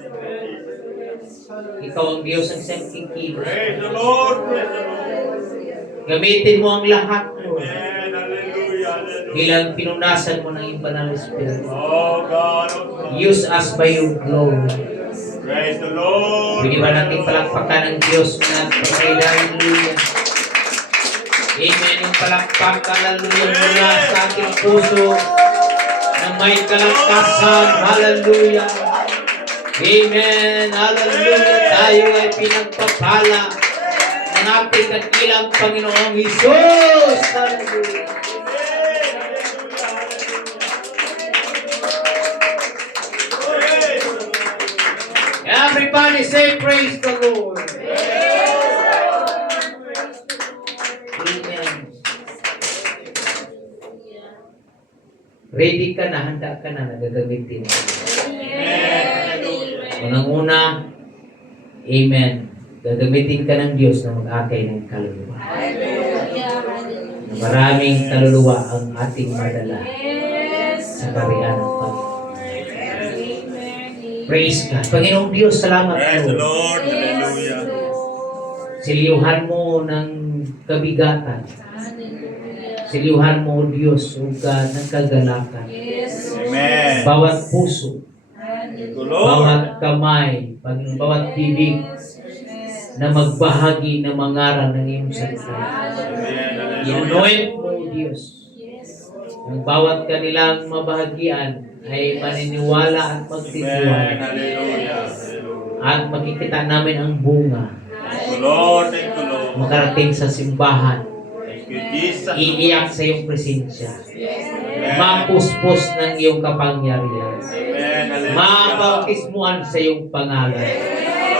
Ikaw ang Diyos ang siyang kikilos. Praise the Lord. Praise the Lord. Gamitin mo ang lahat, Lord. Amen. Hallelujah. Hallelujah. Bilang pinunasan mo ng iyong banal na Espiritu. Oh, God. Oh, God. Use us by your glory. Praise the Lord. Pwede ba natin palakpakan ng Diyos na pagkain? Hallelujah. Amen. Yung palakpak, hallelujah, mula sa ating puso na may kalakasan. Hallelujah. Amen. Hallelujah. Tayo ay pinagpapala ng ating dakilang Panginoong Hesus. Hallelujah. Everybody say praise the Lord. Amen. Ready ka na, handa ka na, nagagamitin. Unang-una, amen. Gagamitin ka ng Diyos na mag-akay ng kaluluwa. Na maraming kaluluwa ang ating madala sa kariyan ng Panginoon. Praise God. Panginoong Diyos, salamat Praise the po. Lord. Hallelujah. Siliuhan mo ng kabigatan. Siliuhan mo, Diyos, o God, ng kagalakan. Amen. Bawat puso, Thank you, Lord. bawat kamay, bawat bibig na magbahagi ng mangaral ng iyong salita. Amen. Hallelujah. I-anoint mo, Diyos. Ang bawat kanilang mabahagian ay maniniwala at Amen. magtitiwala. Hallelujah. Hallelujah. At makikita namin ang bunga Thank you, Lord. Thank you, Lord. makarating sa simbahan. Thank you, Jesus. Iiyak sa iyong presensya. Amen. Mapuspos ng iyong kapangyarihan. Amen. Hallelujah. Mabautismuan sa iyong pangalan.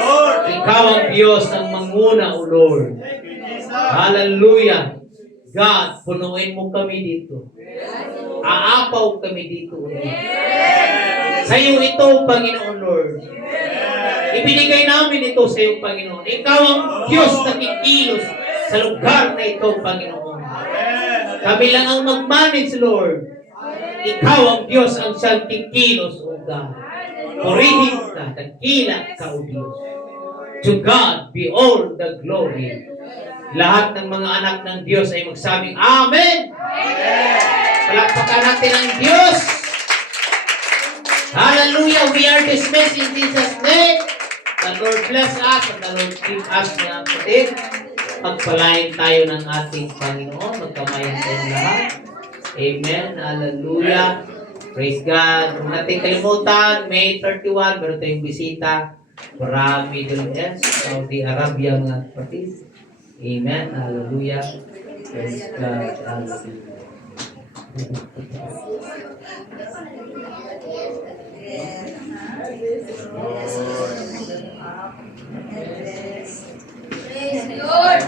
Lord. Ikaw ang Diyos ang manguna, O Lord. Thank you, Jesus. Hallelujah. God, punuin mo kami dito. Aapaw kami dito, O Lord. Sa iyo ito, Panginoon Lord. Ibinigay namin ito sa iyo, Panginoon. Ikaw ang Diyos na kikilos sa lugar na ito, Panginoon. Kami lang ang mag-manage, Lord. Ikaw ang Diyos ang siyang kikilos, O God. Purihin ka, dakila ka, O Diyos. To God be all the glory. Lahat ng mga anak ng Diyos ay magsabing, Amen! Palakpakan natin ang Diyos. Hallelujah! We are dismissed in Jesus' name. The Lord bless us and the Lord keep us, mga kapatid. Pagpalain tayo ng ating Panginoon. Magkamayan tayong lahat. Amen. Hallelujah. Praise God. Huwag natin kalimutan, May 31, meron tayong bisita from Middle East, Saudi Arabia, mga kapatid. Amen. Hallelujah. Praise God. Hallelujah. Praise the Lord.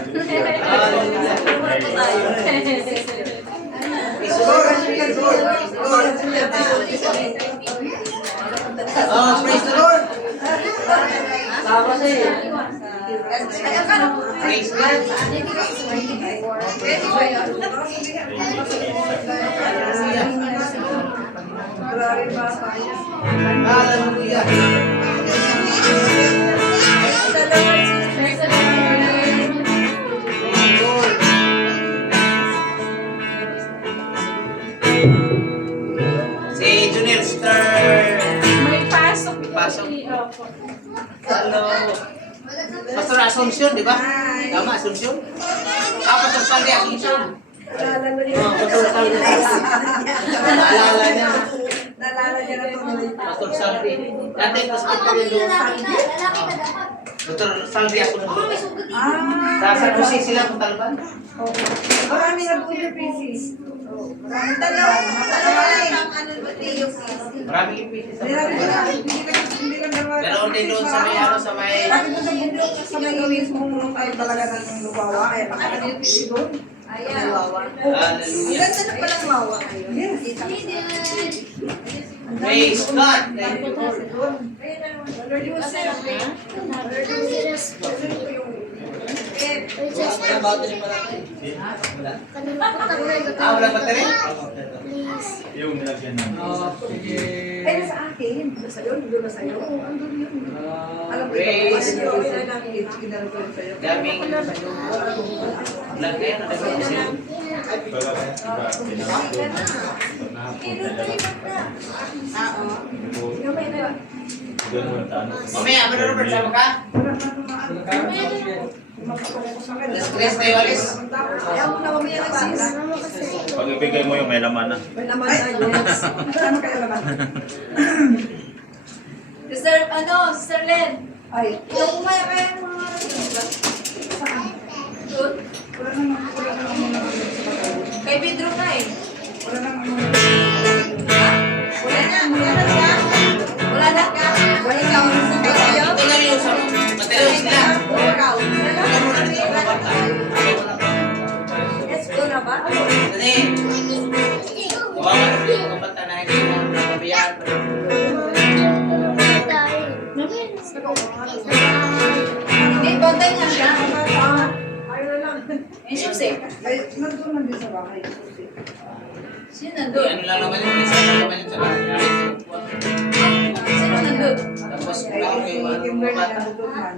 Oh, praise the Lord. Praise God. Hallelujah. Si Junior Star. May pasok. Pasok. Opo. Hello. Pastor Asuncion, di ba? Tama, Asuncion? Pastor Saldi Asuncion. Oh, Pastor Saldi. Naalala niya. Pastor Saldi. Dati, Pastor Saldi. Pastor Saldi Asuncion. Sa San Jose sila kung talban. Marami na po yung pieces. Maraming ipisis sa pero hindi doon sa may ano, sa may... Sa may gawin mo tayo talaga ng luwawa. Kaya nakakita yung pieces doon. Luwawa. Hallelujah. Ganda na palang luwawa. Yes. Praise God. Thank you. Wala ba tayo? Yung nilagyan namin. Pero sa akin, sa'yo, hindi ba sa'yo? Alam mo, Praise ito, God. ito na namin, ginano ko yun sa'yo. Daming vlog na yun. Ano ba sila? Mamaya, ano Robert, sama ka? Stress tayo, alis. Ayaw mo na mamaya nagsis. Pag ibigay mo yung may laman na. May naman na, yes. Ano kayo naman? Sister Len. Ay, Ikaw kumaya kaya ng mga doon. wala naman Kay Pedro na eh. wala naman Wala na. Wala na. wala naman sa kayo. Tingnan niyo sa materials nila. Let's go na ba? Dali. Kawawa yung mga bata na hindi na napabayaan. Hindi, bantay nga siya. Ayaw na lang. Eh, susi. Ay, nandun lang din sa bahay. Sino Ano nandun? lang naman yun, isa lang naman yun sa bahay. Sino nandun? Tapos, Ay, ako si yung mga Kimberly bata. nandun man.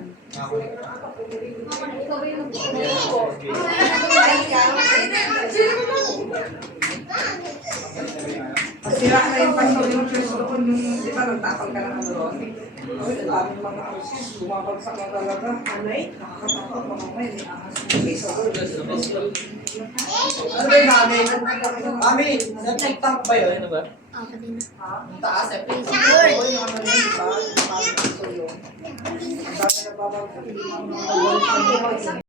Sira na yung pastor yung church doon, yung, di ba, nagtapal ka ng ano doon? Uy, ang daming mga asos, bumabagsak na talaga. Ano eh? Nakakatakot mga may ahas ng piso doon. Ano ba yung namin? Mami, nag-tank ba yun? Ano ba? Ang taas eh. Uy, yung ano yun, di ba? Yung parang piso yun. Ang dami nagbabagsak, hindi naman mga